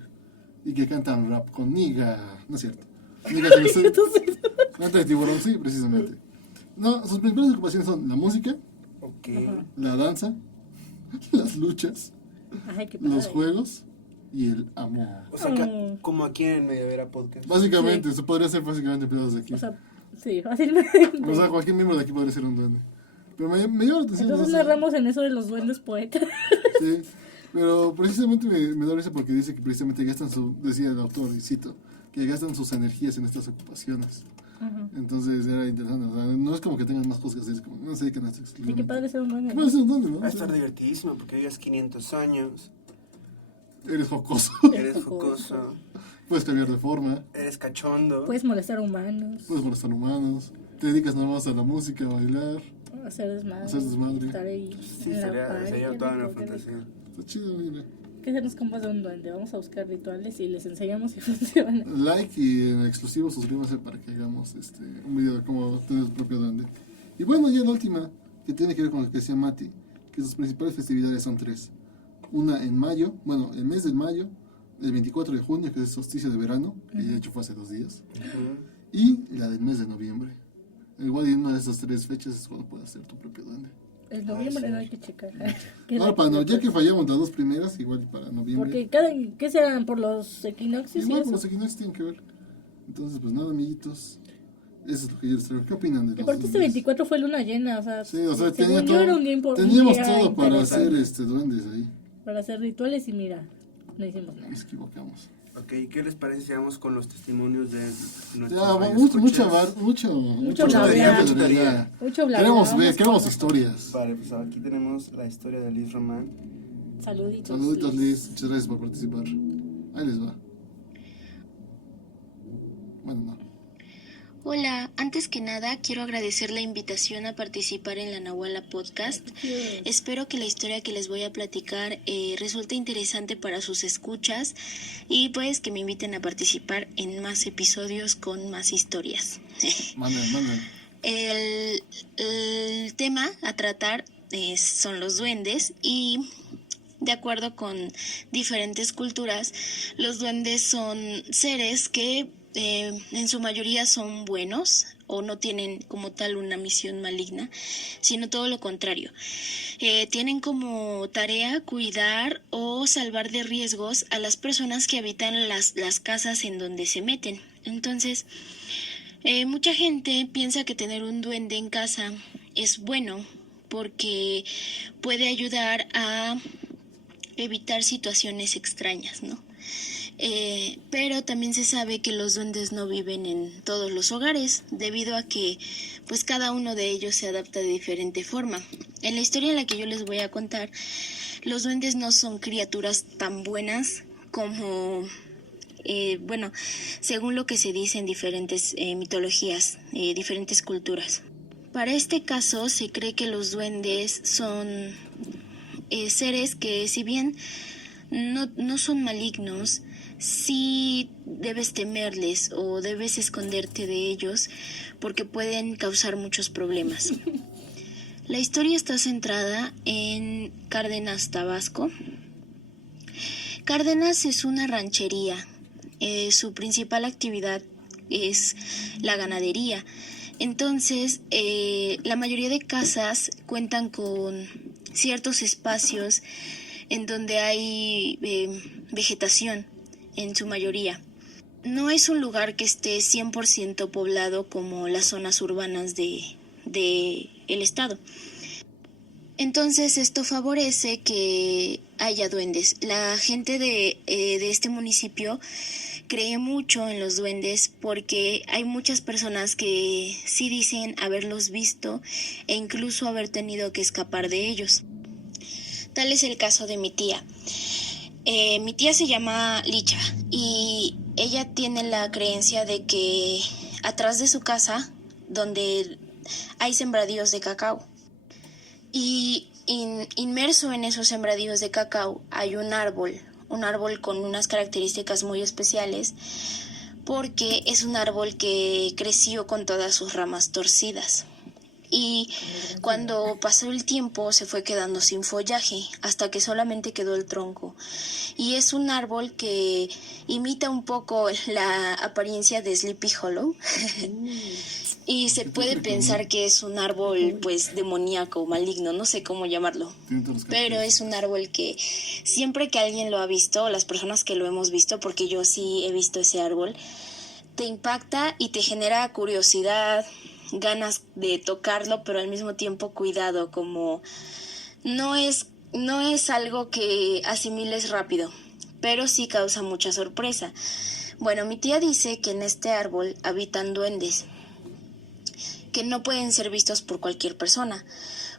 Y que cantan rap con Niga. No es cierto. Niga Entonces, Canta de tiburón, sí, precisamente. No, sus principales ocupaciones son la música, Ok. ajá. la danza, las luchas, Ay, qué padre. los juegos y el amor. O sea, como aquí en Mediavera Podcast. Básicamente, eso podría ser básicamente empleados de aquí. O sea, sí, fácilmente. O sea, cualquier miembro de aquí podría ser un duende. Pero me llama la atención. Entonces no sé. narramos en eso de los duendes poetas. Sí, pero precisamente me da risa porque dice que precisamente gastan decía el autor, y cito, que gastan sus energías en estas ocupaciones. Ajá. Entonces era interesante, o sea, no es como que tengan más cosas que hacer, es como, no se dedican a esto Y exclusivamente. qué padre ser un duende. ¿Qué puede ser un duende, no? Va a estar divertidísimo porque vives 500 años, Eres jocoso, eres jocoso, puedes cambiar de forma, eres cachondo. Puedes molestar a humanos, puedes molestar humanos, te dedicas nada más a la música, a bailar, hacer desmadre. Hacer desmadre. Estar ahí. Sí, en la sería party, toda qué una rico, qué rico. fantasía. está chido, mira. ¿Qué hacer los compas de un duende? Vamos a buscar rituales y les enseñamos si funcionan. Like y en exclusivo suscríbanse para que hagamos un video de cómo tener tu propio duende. Y bueno, ya la última, que tiene que ver con lo que decía Mati, que sus principales festividades son 3. Una en mayo, bueno, el mes de mayo, el 24 de junio, que es el solsticio de verano, que de hecho fue hace 2 días, Ujú. y la del mes de noviembre. Igual en una de esas 3 fechas es cuando puedes hacer tu propio duende. En noviembre sí. no hay que checar. Qué Ahora, para rápido, ya que pues. fallamos las 2 primeras, igual para noviembre. Porque ¿qué serán? ¿Por los equinoccios y Igual eso? con los equinoccios tienen que ver. Entonces, pues nada, amiguitos. Eso es lo que yo les traigo. ¿Qué opinan de Y los aparte este duendes? 24 fue luna llena, o sea, Sí, o sea, según yo era un día teníamos día todo para hacer interesante. duendes ahí. Para hacer rituales y mira, no hicimos nada. Nos equivocamos. Ok, ¿qué les parece si vamos con los testimonios de nuestros Ya, radioescuchas? mucho bla, bla. ya. Mucho bla, Queremos bla, ver, vamos queremos con- historias. Vale, pues aquí tenemos la historia de Liz Román. Saluditos. Saluditos, Liz. Muchas gracias por participar. Ahí les va. Bueno, no. Hola, antes que nada quiero agradecer la invitación a participar en la Nahuala Podcast. Espero que la historia que les voy a platicar resulte interesante para sus escuchas y pues que me inviten a participar en más episodios con más historias. Manden. El tema a tratar son los duendes y de acuerdo con diferentes culturas, los duendes son seres que en su mayoría son buenos o no tienen como tal una misión maligna, sino todo lo contrario. Tienen como tarea cuidar o salvar de riesgos a las personas que habitan las casas en donde se meten. Entonces, mucha gente piensa que tener un duende en casa es bueno porque puede ayudar a evitar situaciones extrañas, ¿no? Pero también se sabe que los duendes no viven en todos los hogares debido a que pues cada uno de ellos se adapta de diferente forma. En la historia en la que yo les voy a contar, los duendes no son criaturas tan buenas como según lo que se dice en diferentes mitologías, diferentes culturas. Para este caso se cree que los duendes son seres que si bien no son malignos, sí debes temerles o debes esconderte de ellos porque pueden causar muchos problemas. La historia está centrada en Cárdenas, Tabasco. Cárdenas es una ranchería. Su principal actividad es la ganadería. Entonces, la mayoría de casas cuentan con ciertos espacios en donde hay vegetación, en su mayoría. No es un lugar que esté 100% poblado como las zonas urbanas de el estado. Entonces esto favorece que haya duendes. La gente de este municipio cree mucho en los duendes porque hay muchas personas que sí dicen haberlos visto e incluso haber tenido que escapar de ellos. Tal es el caso de mi tía. Mi tía se llama Licha y ella tiene la creencia de que atrás de su casa, donde hay sembradíos de cacao, y inmerso en esos sembradíos de cacao hay un árbol con unas características muy especiales porque es un árbol que creció con todas sus ramas torcidas. Y cuando pasó el tiempo se fue quedando sin follaje hasta que solamente quedó el tronco. Y es un árbol que imita un poco la apariencia de Sleepy Hollow. Y se puede pensar que es un árbol pues demoníaco, maligno, no sé cómo llamarlo. Pero es un árbol que siempre que alguien lo ha visto, las personas que lo hemos visto, porque yo sí he visto ese árbol, te impacta y te genera curiosidad, ganas de tocarlo, pero al mismo tiempo cuidado, como no es algo que asimiles rápido, pero sí causa mucha sorpresa. Bueno, mi tía dice que en este árbol habitan duendes que no pueden ser vistos por cualquier persona,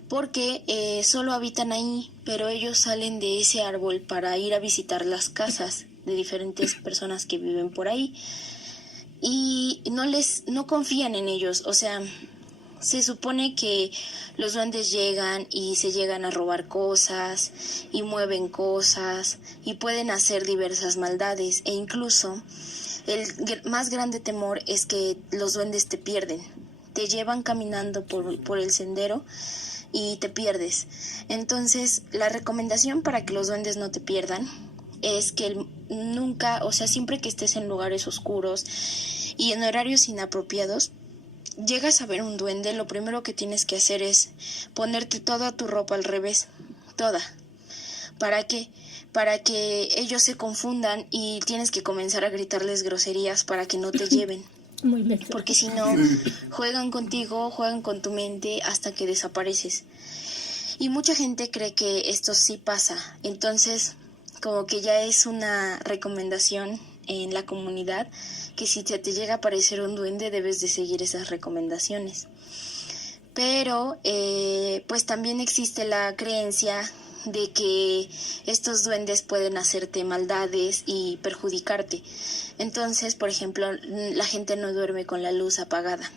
porque solo habitan ahí, pero ellos salen de ese árbol para ir a visitar las casas de diferentes personas que viven por ahí. Y no confían en ellos, o sea, se supone que los duendes llegan y se llegan a robar cosas y mueven cosas y pueden hacer diversas maldades, e incluso el más grande temor es que los duendes te pierden, te llevan caminando por el sendero y te pierdes. Entonces, la recomendación para que los duendes no te pierdan es que nunca, o sea, siempre que estés en lugares oscuros y en horarios inapropiados, llegas a ver un duende, lo primero que tienes que hacer es ponerte toda tu ropa al revés, toda. ¿Para qué? Para que ellos se confundan y tienes que comenzar a gritarles groserías para que no te lleven. Muy bien. Porque si no, juegan contigo, juegan con tu mente hasta que desapareces. Y mucha gente cree que esto sí pasa, entonces como que ya es una recomendación en la comunidad que si te llega a aparecer un duende debes de seguir esas recomendaciones. Pero pues también existe la creencia de que estos duendes pueden hacerte maldades y perjudicarte. Entonces, por ejemplo, la gente no duerme con la luz apagada.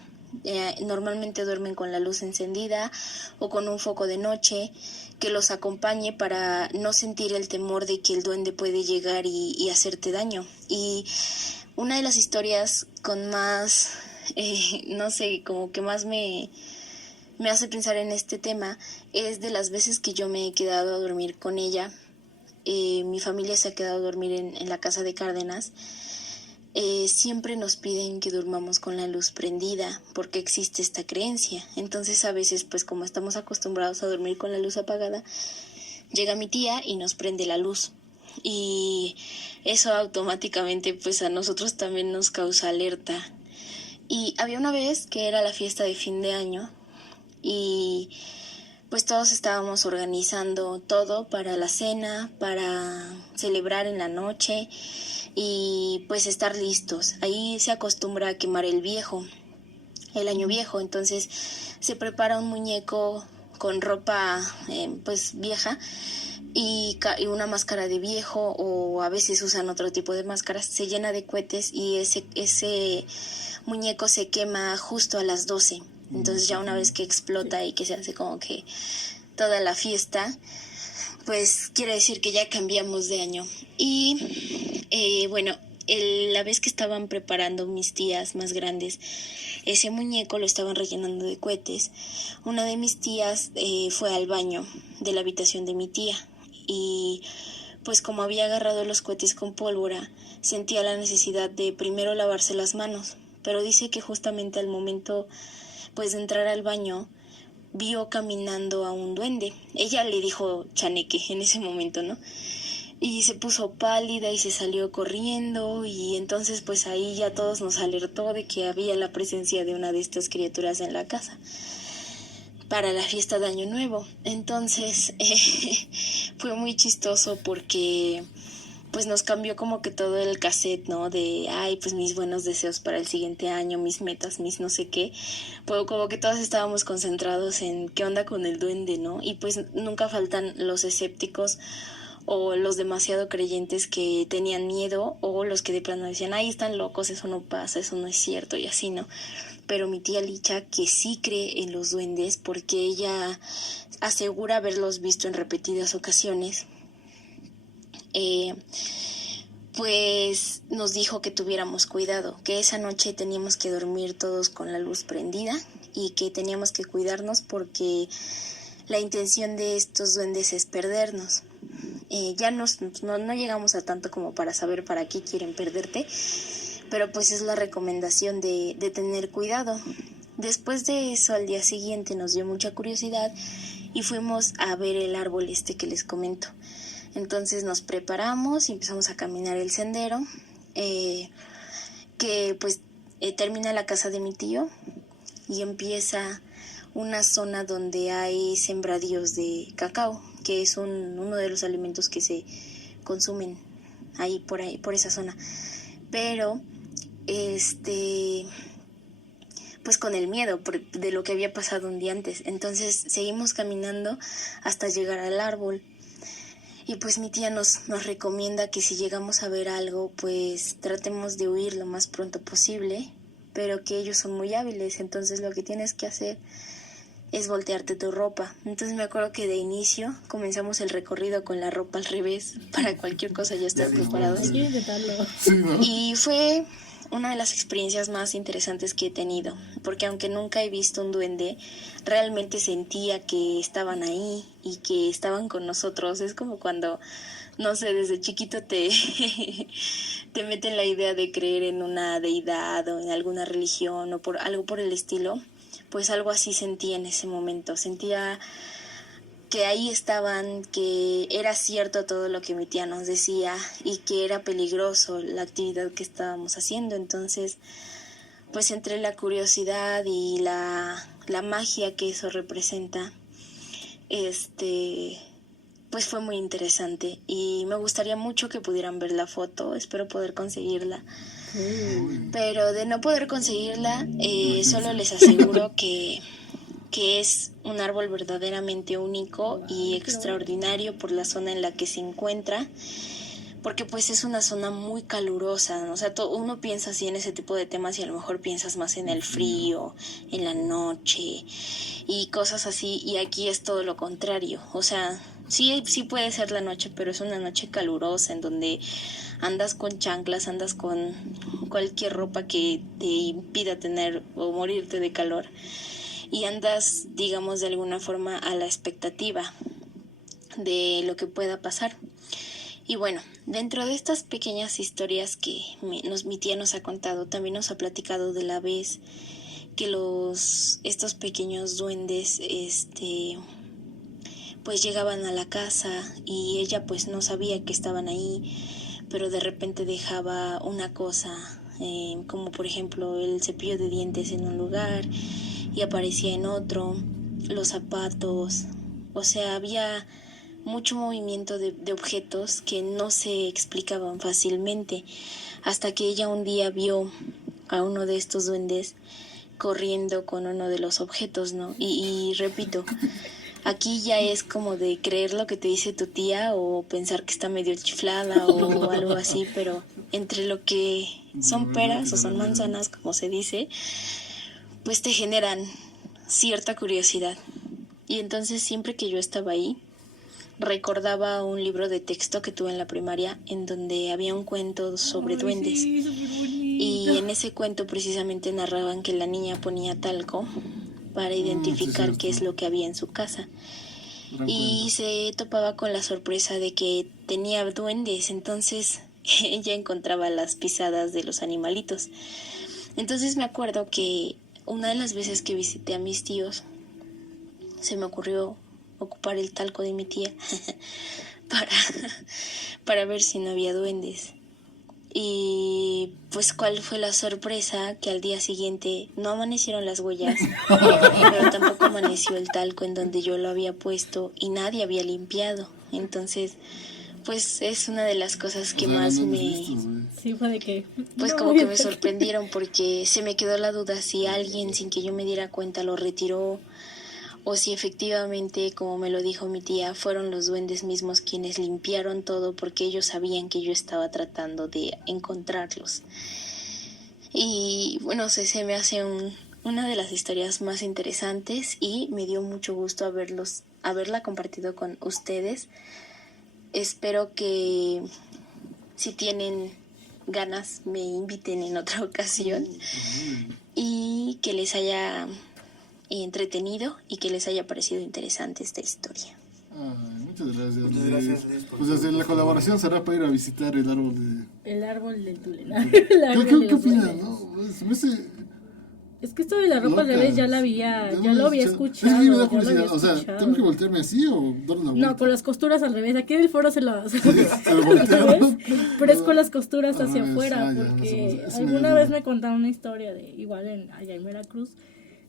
Normalmente duermen con la luz encendida o con un foco de noche que los acompañe para no sentir el temor de que el duende puede llegar y hacerte daño. Y una de las historias con más, no sé, como que más me hace pensar en este tema es de las veces que yo me he quedado a dormir con ella. Mi familia se ha quedado a dormir en la casa de Cárdenas. Siempre nos piden que durmamos con la luz prendida porque existe esta creencia. Entonces a veces, pues como estamos acostumbrados a dormir con la luz apagada, llega mi tía y nos prende la luz. Y eso automáticamente pues a nosotros también nos causa alerta. Y había una vez que era la fiesta de fin de año y pues todos estábamos organizando todo para la cena, para celebrar en la noche y pues estar listos. Ahí se acostumbra a quemar el año viejo, entonces se prepara un muñeco con ropa pues vieja y una máscara de viejo, o a veces usan otro tipo de máscaras, se llena de cohetes y ese muñeco se quema justo a las 12. Entonces ya una vez que explota y que se hace como que toda la fiesta, pues quiere decir que ya cambiamos de año. Y bueno, la vez que estaban preparando mis tías más grandes, ese muñeco lo estaban rellenando de cohetes. Una de mis tías fue al baño de la habitación de mi tía y pues como había agarrado los cohetes con pólvora, sentía la necesidad de primero lavarse las manos, pero dice que justamente al momento pues de entrar al baño vio caminando a un duende. Ella le dijo chaneque en ese momento, ¿no? Y se puso pálida y se salió corriendo, y entonces pues ahí ya todos nos alertó de que había la presencia de una de estas criaturas en la casa para la fiesta de Año Nuevo. Entonces fue muy chistoso porque pues nos cambió como que todo el cassette, ¿no? De, ay, pues mis buenos deseos para el siguiente año, mis metas, mis no sé qué. Pues como que todos estábamos concentrados en qué onda con el duende, ¿no? Y pues nunca faltan los escépticos o los demasiado creyentes que tenían miedo, o los que de plano decían, ay, están locos, eso no pasa, eso no es cierto, y así, ¿no? Pero mi tía Licha, que sí cree en los duendes, porque ella asegura haberlos visto en repetidas ocasiones, pues nos dijo que tuviéramos cuidado, que esa noche teníamos que dormir todos con la luz prendida y que teníamos que cuidarnos porque la intención de estos duendes es perdernos. Ya no llegamos a tanto como para saber para qué quieren perderte, pero pues es la recomendación de tener cuidado. Después de eso, al día siguiente nos dio mucha curiosidad y fuimos a ver el árbol que les comento. Entonces nos preparamos y empezamos a caminar el sendero, que pues termina la casa de mi tío y empieza una zona donde hay sembradíos de cacao, que es uno de los alimentos que se consumen ahí por esa zona. Pero pues con el miedo de lo que había pasado un día antes. Entonces seguimos caminando hasta llegar al árbol. Y pues mi tía nos recomienda que si llegamos a ver algo, pues tratemos de huir lo más pronto posible, pero que ellos son muy hábiles, entonces lo que tienes que hacer es voltearte tu ropa. Entonces me acuerdo que de inicio comenzamos el recorrido con la ropa al revés, para cualquier cosa ya estar preparados. Hay que intentarlo. Sí, ¿no? Y fue una de las experiencias más interesantes que he tenido, porque aunque nunca he visto un duende, realmente sentía que estaban ahí y que estaban con nosotros. Es como cuando, no sé, desde chiquito te meten la idea de creer en una deidad o en alguna religión o por algo por el estilo. Pues algo así sentía en ese momento. Sentía que ahí estaban, que era cierto todo lo que mi tía nos decía y que era peligroso la actividad que estábamos haciendo. Entonces, pues entre la curiosidad y la magia que eso representa, pues fue muy interesante y me gustaría mucho que pudieran ver la foto. Espero poder conseguirla. Pero de no poder conseguirla, solo les aseguro que es un árbol verdaderamente único y extraordinario por la zona en la que se encuentra, porque pues es una zona muy calurosa, ¿no? O sea, uno piensa así en ese tipo de temas y a lo mejor piensas más en el frío, en la noche y cosas así, y aquí es todo lo contrario. O sea, sí puede ser la noche, pero es una noche calurosa en donde andas con chanclas, andas con cualquier ropa que te impida tener o morirte de calor. Y andas, digamos, de alguna forma a la expectativa de lo que pueda pasar. Y bueno, dentro de estas pequeñas historias que mi tía nos ha contado, también nos ha platicado de la vez que estos pequeños duendes pues llegaban a la casa y ella pues no sabía que estaban ahí, pero de repente dejaba una cosa, como por ejemplo el cepillo de dientes en un lugar y aparecía en otro, los zapatos. O sea, había mucho movimiento de objetos que no se explicaban fácilmente, hasta que ella un día vio a uno de estos duendes corriendo con uno de los objetos, ¿no? Y repito, aquí ya es como de creer lo que te dice tu tía o pensar que está medio chiflada o algo así, pero entre lo que son peras o son manzanas, como se dice, pues te generan cierta curiosidad. Y entonces siempre que yo estaba ahí, recordaba un libro de texto que tuve en la primaria en donde había un cuento sobre duendes. Sí, súper bonito. Y en ese cuento precisamente narraban que la niña ponía talco para identificar qué es lo que había en su casa. Y se topaba con la sorpresa de que tenía duendes, entonces ella encontraba las pisadas de los animalitos. Entonces me acuerdo que una de las veces que visité a mis tíos, se me ocurrió ocupar el talco de mi tía para ver si no había duendes. Y pues cuál fue la sorpresa, que al día siguiente no amanecieron las huellas, pero tampoco amaneció el talco en donde yo lo había puesto y nadie había limpiado. Entonces, pues es una de las cosas que más Sí, fue de que... pues no, como que me sorprendieron, porque se me quedó la duda si alguien sin que yo me diera cuenta lo retiró, o si efectivamente, como me lo dijo mi tía, fueron los duendes mismos quienes limpiaron todo porque ellos sabían que yo estaba tratando de encontrarlos. Y bueno, se me hace una de las historias más interesantes y me dio mucho gusto haberla compartido con ustedes. Espero que si tienen ganas me inviten en otra ocasión y que les haya entretenido y que les haya parecido interesante esta historia. Muchas gracias. Muchas gracias, Liz, por Pues desde la colaboración será para ir a visitar el árbol de... El árbol del Tulén. ¿Qué opinan, no? Se me hace... Es que esto de la ropa al revés ya lo había escuchado. Es que me da curiosidad, o sea, ¿tengo que voltearme así o darle una vuelta? No, con las costuras al revés. Aquí en el foro se lo voltearon. pero es con las costuras hacia afuera, ya, porque eso alguna vez me contaron una historia de igual allá en Veracruz.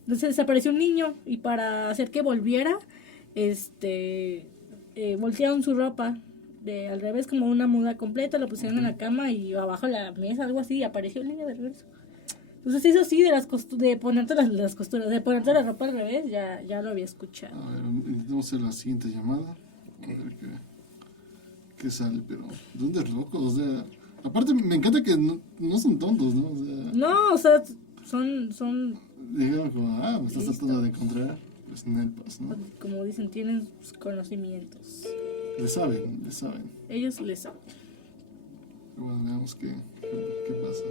Entonces desapareció un niño y para hacer que volviera, voltearon su ropa al revés, como una muda completa, lo pusieron en la cama y abajo de la mesa, algo así, y apareció el niño de regreso. Entonces eso sí, de ponerte las costuras, de ponerte la ropa al revés, ya lo había escuchado. A ver, vamos a hacer la siguiente llamada. A ver qué sale, pero ¿dónde es loco? O sea, aparte me encanta que no son tontos, ¿no? O sea, son dijeron como, me estás tratando de encontrar, pues Nelpas, ¿no? como dicen, tienen sus conocimientos. Le saben. Ellos le saben. Pero bueno, veamos qué pasa.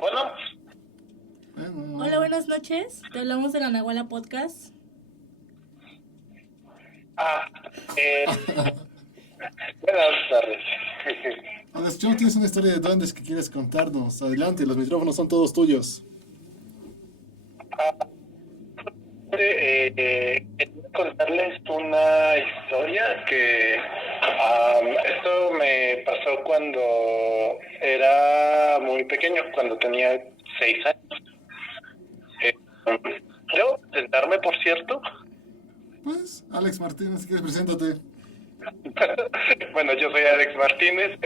Bueno. Hola, buenas noches. Te hablamos de la Nahuala Podcast. Buenas tardes. Hola, John, tienes una historia de duendes que quieres contarnos. Adelante, los micrófonos son todos tuyos. Quería contarles una historia que esto me pasó cuando era muy pequeño, cuando tenía 6 años. ¿Debo presentarme, por cierto? Pues, Alex Martínez, si quieres, preséntate. Bueno, yo soy Alex Martínez.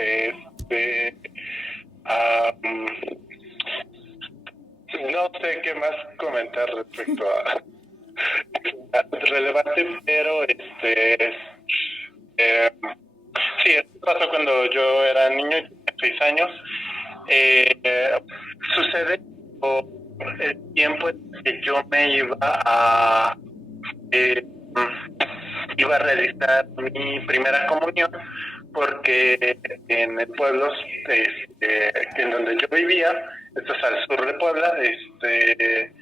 No sé qué más comentar respecto a relevante, pero sí, esto pasó cuando yo era niño, tenía 6 años. Sucede por el tiempo en que yo me iba a realizar mi primera comunión, porque en el pueblo en donde yo vivía, esto es al sur de Puebla, se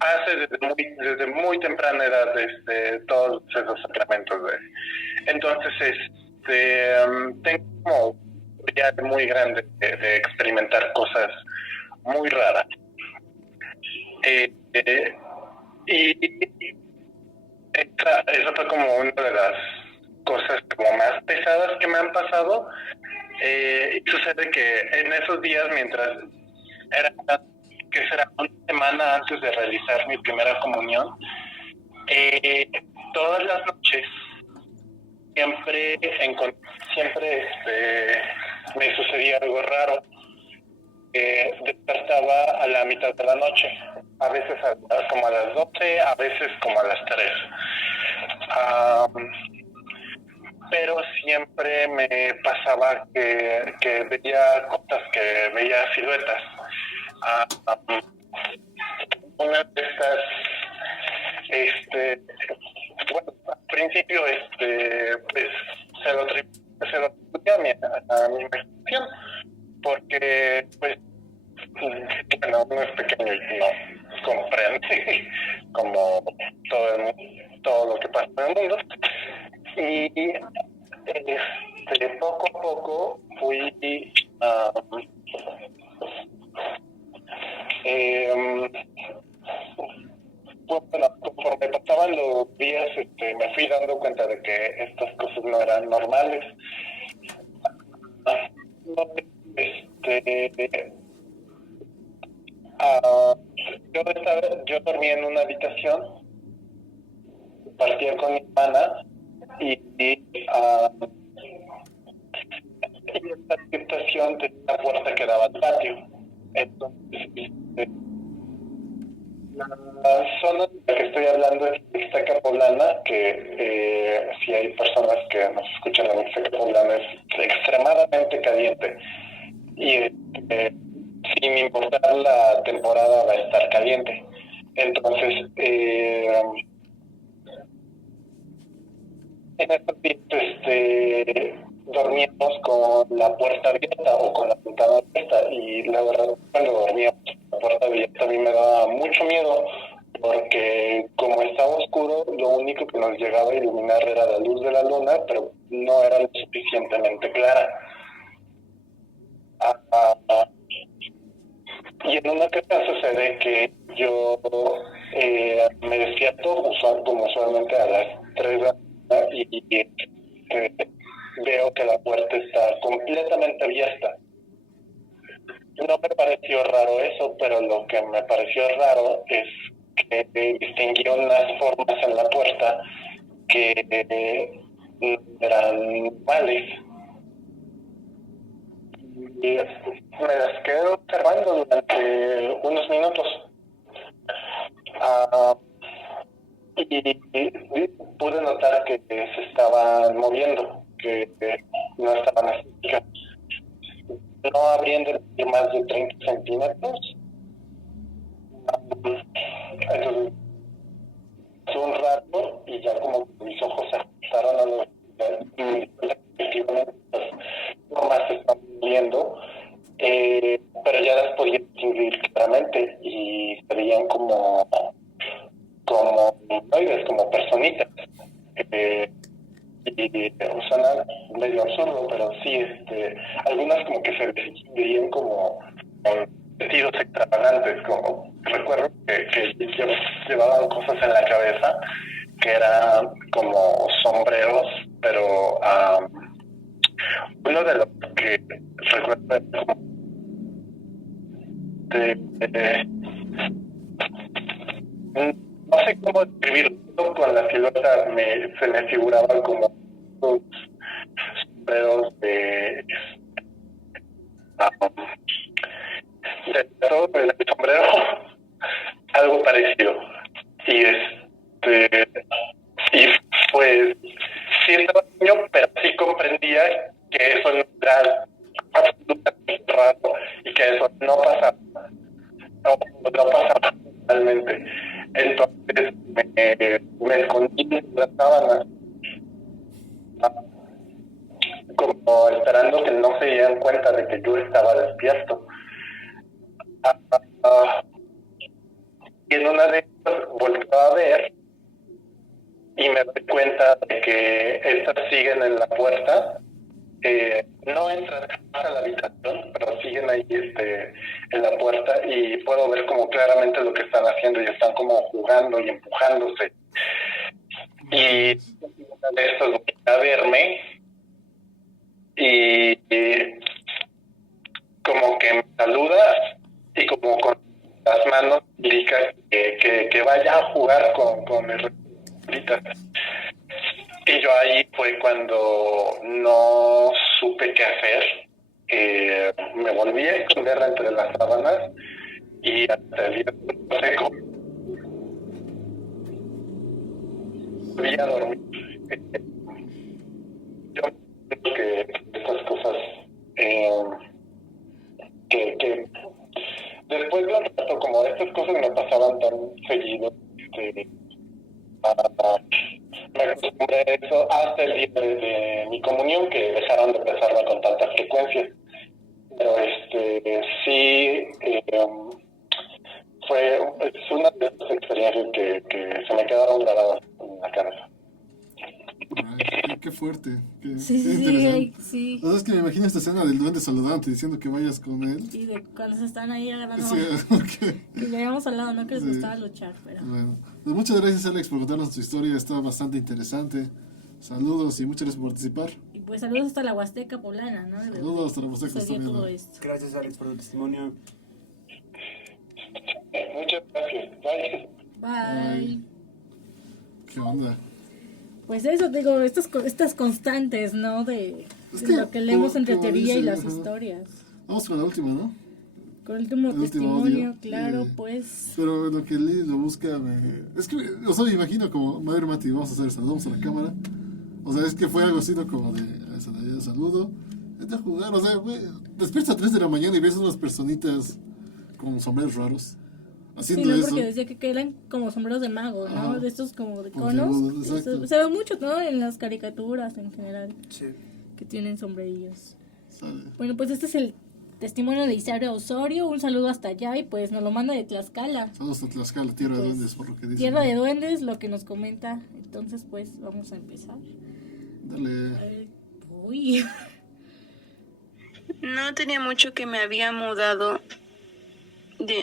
hace desde muy temprana edad todos esos sacramentos. Entonces, tengo como ya muy grande de experimentar cosas muy raras. Y esa fue como una de las cosas como más pesadas que me han pasado. Y sucede que en esos días, mientras era que será una semana antes de realizar mi primera comunión, todas las noches siempre me sucedía algo raro. Despertaba a la mitad de la noche, a veces como a las 12, a veces como a las 3. Pero siempre me pasaba que veía cosas, que veía siluetas. Una de estas Bueno, al principio, pues, se lo atribuía a mi imaginación, porque, pues, bueno, uno es pequeño y no comprende como todo lo que pasa en el mundo. Y poco a poco fui bueno, conforme pasaban los días, me fui dando cuenta de que estas cosas no eran normales. No, yo dormía en una habitación, partía con mi hermana y esta habitación tenía una puerta que daba al patio. Entonces, la zona de la que estoy hablando es la Mixteca Poblana, que si hay personas que nos escuchan, la Mixteca Poblana es extremadamente caliente. Y sin importar la temporada va a estar caliente. Entonces, en estos días, dormíamos con la puerta abierta o con la ventana abierta, y la verdad, cuando dormíamos con la puerta abierta a mí me daba mucho miedo, porque como estaba oscuro, lo único que nos llegaba a iluminar era la luz de la luna, pero no era lo suficientemente clara. Y en una ocasión sucede que yo me despierto como usualmente a las 3 de la mañana y veo que la puerta está completamente abierta. No me pareció raro eso, pero lo que me pareció raro es que distinguí unas formas en la puerta que eran normales. Y me las quedé observando durante unos minutos. Y pude notar que se estaban moviendo, que no estaban así. No habrían de medir más de 30 centímetros. Entonces, pasó un rato y ya como mis ojos se ajustaron a los... Efectivamente, no más se estaban moviendo, pero ya las podía distinguir claramente y se veían como humanoides, como personitas. Y suena medio absurdo, pero sí, algunas como que se veían como vestidos extravagantes, como recuerdo que llevaban cosas en la cabeza que eran como sombreros, pero uno de los que recuerdo no sé cómo describirlo, con la silueta se me figuraban como sombreros de todo el sombrero, algo parecido. Y pues sí estaba niño, pero sí comprendía que eso no era absolutamente raro y que eso no pasaba. No pasaba realmente. Entonces me escondí en las sábanas, como esperando que no se dieran cuenta de que yo estaba despierto. Y en una de ellas volteaba a ver y me doy cuenta de que estas siguen en la puerta. No entran a la habitación, pero siguen ahí en la puerta, y puedo ver como claramente lo que están haciendo, y están como jugando y empujándose. Y una de estas voltea a verme y como que me saluda y como con las manos indica que vaya a jugar con mis recuritas. Y yo ahí fue cuando no supe qué hacer. Me volví a esconder entre las sábanas y hasta el día seco volví a dormir. Yo creo que estas cosas que después de un rato, como estas cosas me pasaban tan seguido, me acostumbré a eso hasta el día de mi comunión, que dejaron de besarme con tanta frecuencia. Pero sí, es una de esas experiencias que se me quedaron grabadas en la cabeza. Ay, qué fuerte. Sí, qué sí, interesante. sí. O sea, es que me imagino esta escena del duende saludante diciendo que vayas con él. Sí, de cuando se están ahí agarrando. Sí, ok. Que ya habíamos hablado, ¿no? Que les Sí. gustaba luchar, pero... Bueno, pues muchas gracias, Alex, por contarnos tu historia. Está bastante interesante. Saludos y muchas gracias por participar. Y pues saludos hasta la Huasteca Poblana, ¿no? Saludos hasta la Huasteca Se dio todo Poblana. esto. Gracias, Alex, por tu testimonio. Muchas gracias. Bye. Bye. ¿Qué onda? Pues eso, digo, estas constantes, ¿no? De Es de que, lo que leemos como- entre como teoría y dice, las ajá. historias. Vamos con la última, ¿no? Con el último El último testimonio, audio. claro, pues... Pero lo que Lili lo busca, es que, o sea, me imagino como, madre Mati, vamos a hacer, saludamos a la cámara. O sea, es que fue algo así, ¿no? Como de, saludo, vete a jugar, o sea, güey, despiertas a 3 de la mañana y ves unas personitas con sombreros raros, Sí, haciendo no, eso. porque decía que eran como sombreros de mago, ¿no? Ajá. De estos como de Puntiagudos, conos. exacto. Se ve mucho, ¿no? En las caricaturas en general, Sí. que tienen sombrerillos. Sale. Bueno, pues este es el testimonio de Isaria Osorio. Un saludo hasta allá y pues nos lo manda de Tlaxcala. Saludos a Tlaxcala, tierra de Pues, duendes, por lo que dice. Tierra de Duendes, lo que nos comenta. Entonces, pues vamos a empezar. Dale. Uy. No tenía mucho que me había mudado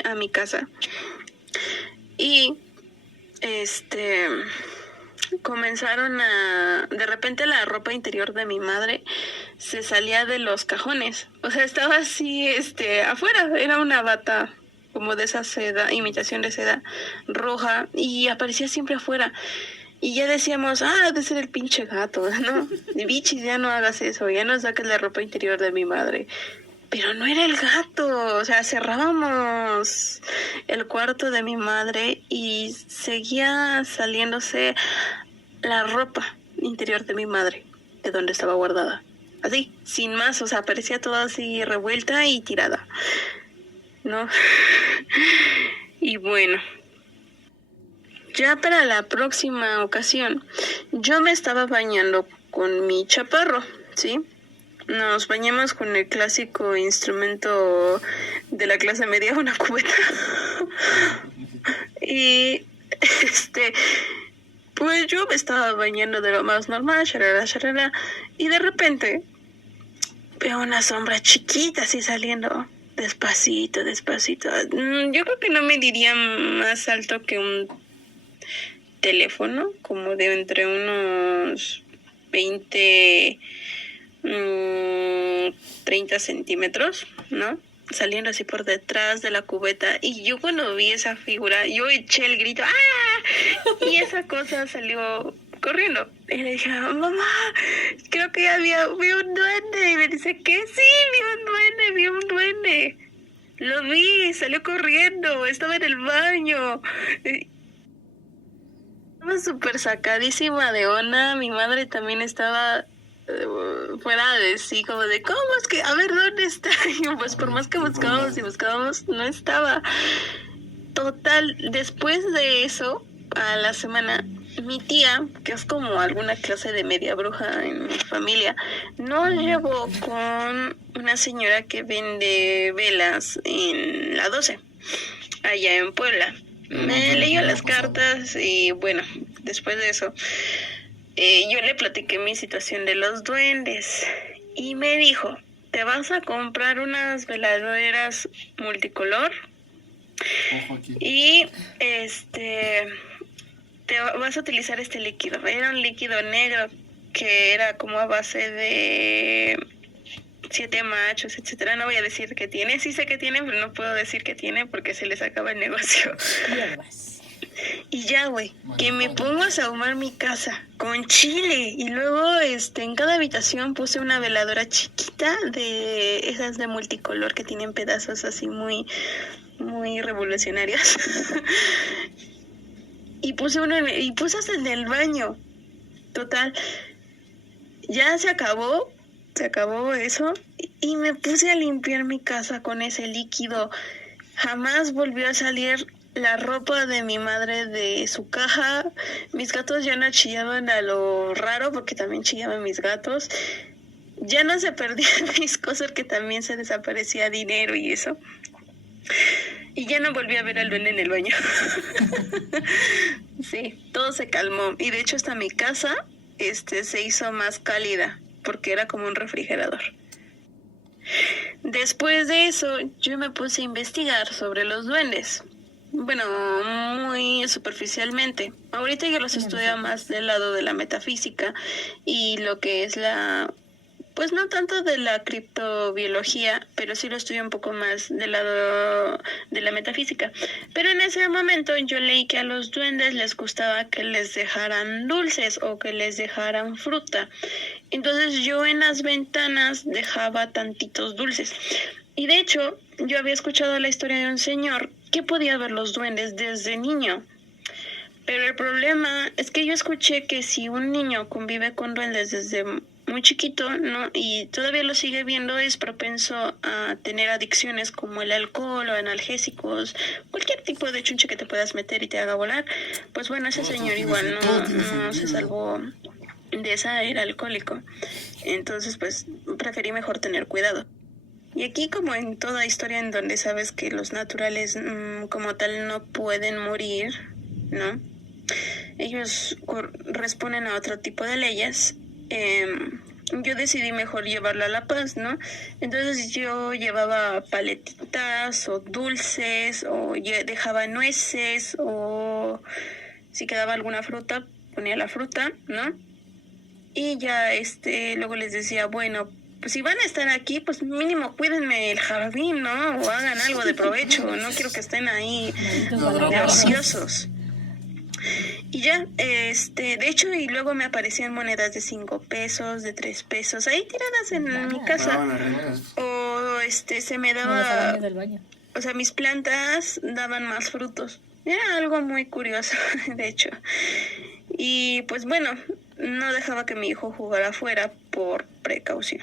a mi casa. Y comenzaron de repente la ropa interior de mi madre se salía de los cajones. O sea, estaba así, afuera. Era una bata como de esa seda, imitación de seda roja, y aparecía siempre afuera. Y ya decíamos, de ser el pinche gato, ¿no? Bichis, ya no hagas eso, ya no saques la ropa interior de mi madre. Pero no era el gato, o sea, cerrábamos el cuarto de mi madre y seguía saliéndose la ropa interior de mi madre, de donde estaba guardada. Así, sin más, o sea, parecía toda así revuelta y tirada, ¿no? Y bueno, ya para la próxima ocasión, yo me estaba bañando con mi chaparro, ¿sí? Nos bañamos con el clásico instrumento de la clase media, una cubeta. Y pues yo me estaba bañando de lo más normal, sharara, y de repente veo una sombra chiquita así saliendo despacito. Yo creo que no me diría más alto que un teléfono, como de entre unos 20, 30 centímetros, ¿no? Saliendo así por detrás de la cubeta. Y yo cuando vi esa figura, yo eché el grito, ¡ah! Y esa cosa salió corriendo. Y le dije, mamá, creo que vi un duende. Y me dice, ¿qué? Sí, vi un duende. Lo vi, salió corriendo, estaba en el baño. Estaba súper sacadísima de onda. Mi madre también estaba fuera de sí, como de, ¿cómo es que? A ver, ¿dónde está? Y pues por más que buscábamos, no estaba. Total, después de eso, a la semana, mi tía, que es como alguna clase de media bruja en mi familia, nos llevó con una señora que vende velas en la 12, allá en Puebla. Me leyó las cartas y bueno, después de eso, yo le platiqué mi situación de los duendes y me dijo, ¿te vas a comprar unas veladoras multicolor? Ojo aquí. Y te vas a utilizar este líquido. Era un líquido negro que era como a base de 7 machos, etcétera. No voy a decir qué tiene. Sí sé que tiene, pero no puedo decir qué tiene porque se les acaba el negocio. Hierbas. Y ya, güey, que me pongo a sahumar mi casa con chile. Y luego, en cada habitación puse una veladora chiquita de esas de multicolor que tienen pedazos así muy, muy revolucionarios. Y puse hasta en el baño. Total, ya se acabó eso. Y me puse a limpiar mi casa con ese líquido. Jamás volvió a salir la ropa de mi madre de su caja. Mis gatos ya no chillaban a lo raro porque también chillaban mis gatos. Ya no se perdían mis cosas que también se desaparecía dinero y eso. Y ya no volví a ver al duende en el baño. Sí, todo se calmó. Y de hecho hasta mi casa se hizo más cálida porque era como un refrigerador. Después de eso, yo me puse a investigar sobre los duendes. Bueno, muy superficialmente. Ahorita yo los estudio más del lado de la metafísica y lo que es pues no tanto de la criptobiología, pero sí lo estudio un poco más del lado de la metafísica. Pero en ese momento yo leí que a los duendes les gustaba que les dejaran dulces o que les dejaran fruta. Entonces yo en las ventanas dejaba tantitos dulces. Y de hecho, yo había escuchado la historia de un señor que podía ver los duendes desde niño. Pero el problema es que yo escuché que si un niño convive con duendes desde muy chiquito, ¿no? Y todavía lo sigue viendo, es propenso a tener adicciones como el alcohol o analgésicos, cualquier tipo de chunche que te puedas meter y te haga volar. Pues bueno, ese señor igual no se salvó de esa, era alcohólico. Entonces, pues preferí mejor tener cuidado. Y aquí, como en toda historia en donde sabes que los naturales como tal no pueden morir, ¿no? Ellos responden a otro tipo de leyes. Yo decidí mejor llevarlo a La Paz, ¿no? Entonces yo llevaba paletitas o dulces o dejaba nueces o si quedaba alguna fruta, ponía la fruta, ¿no? Y ya luego les decía, bueno, pues si van a estar aquí, pues mínimo cuídenme el jardín, ¿no? O hagan algo de provecho, no quiero que estén ahí de ociosos. Y ya, de hecho, y luego me aparecían monedas de 5 pesos, de 3 pesos, ahí tiradas en mi casa. O se me daba, o sea, mis plantas daban más frutos. Era algo muy curioso, de hecho. Y pues bueno, no dejaba que mi hijo jugara afuera por precaución.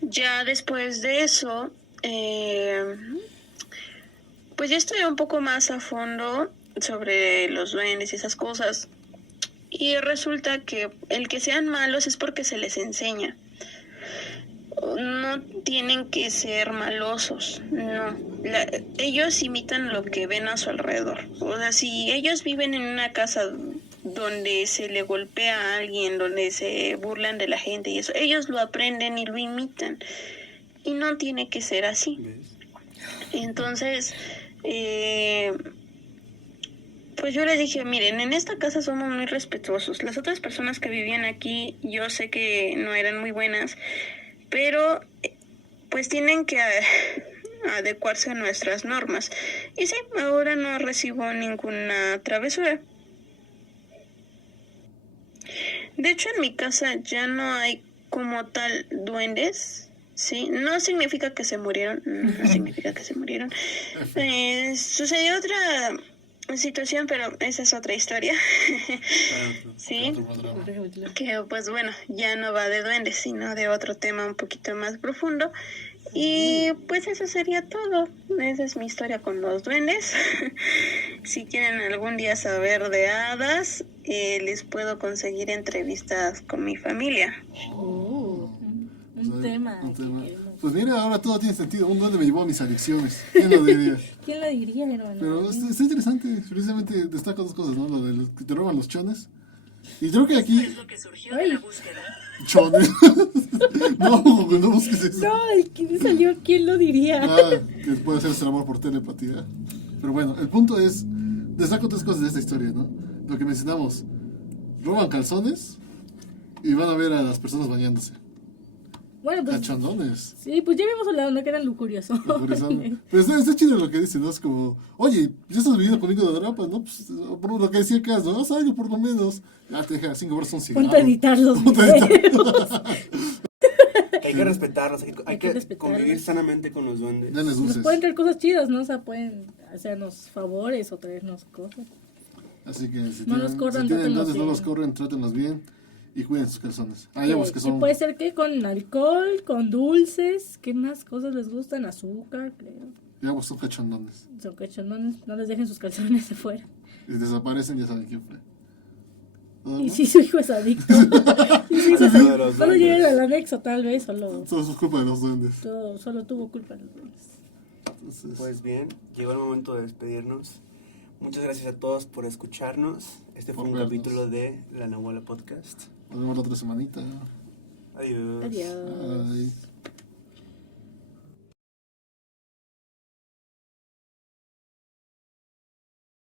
Ya después de eso, pues ya estoy un poco más a fondo sobre los duendes y esas cosas. Y resulta que el que sean malos es porque se les enseña. No tienen que ser malosos, no. Ellos imitan lo que ven a su alrededor. O sea, si ellos viven en una casa donde se le golpea a alguien, donde se burlan de la gente y eso, ellos lo aprenden y lo imitan. Y no tiene que ser así. Entonces, pues yo les dije, miren, en esta casa somos muy respetuosos. Las otras personas que vivían aquí, yo sé que no eran muy buenas, pero pues tienen que adecuarse a nuestras normas. Y sí, ahora no recibo ninguna travesura. De hecho, en mi casa ya no hay como tal duendes, ¿sí? No significa que se murieron, no significa que se murieron. Sucedió otra situación, pero esa es otra historia. Sí, que pues bueno, ya no va de duendes, sino de otro tema un poquito más profundo. Y pues eso sería todo. Esa es mi historia con los duendes. Si quieren algún día saber de hadas, les puedo conseguir entrevistas con mi familia. Un tema. Pues mira, ahora todo tiene sentido. Un duende me llevó a mis adicciones. ¿Quién lo diría? ¿Quién lo diría, hermano? Pero está interesante. Precisamente destaca dos cosas, ¿no? Lo de los que te roban los chones. Y creo que aquí... Es lo que surgió de la búsqueda. Chones. No busques eso. No, ¿quién salió? ¿Quién lo diría? Que puede hacerse el amor por telepatía. Pero bueno, el punto es... Destaco tres cosas de esta historia, ¿no? Lo que mencionamos. Roban calzones y van a ver a las personas bañándose. Bueno, pues... Cachondones. Sí, pues ya habíamos hablado, ¿no? Que eran lujuriosos. Pero está chido lo que dice, ¿no? Es como, oye, ya estás viviendo conmigo de drapas, ¿no? Pues, por lo que decía acá, ¿no? Haz algo por lo menos. Ya te deja 5 horas un cigarro. Ponte a editar los videos. Que hay que respetarlos, hay que convivir sanamente con los duendes. Denles Nos dulces. pueden traer cosas chidas, ¿no? O sea, pueden hacernos favores o traernos cosas. Así que si No los corran, si tienen trátenlos duendes, no bien. los corren, trátenlos bien y cuiden sus calzones. Ya busqué Que son... puede ser que con alcohol, con dulces, ¿qué más cosas les gustan? Azúcar, creo. Digamos, son cachondones. Son cachondones, no les dejen sus calzones afuera. Y desaparecen, ya saben quién fue. ¿No? Y si su hijo es adicto. Y su hijo es Sí, adicto. de los Solo duendes. lleguen al anexo, tal vez, solo, Todo eso es culpa de los duendes. solo tuvo culpa los duendes. Entonces, Pues bien, llegó el momento de despedirnos. Muchas gracias a todos por escucharnos. Este fue Por un vernos. capítulo de La Nahuala Podcast. nos vemos la otra semanita. Adiós. Adiós. Bye.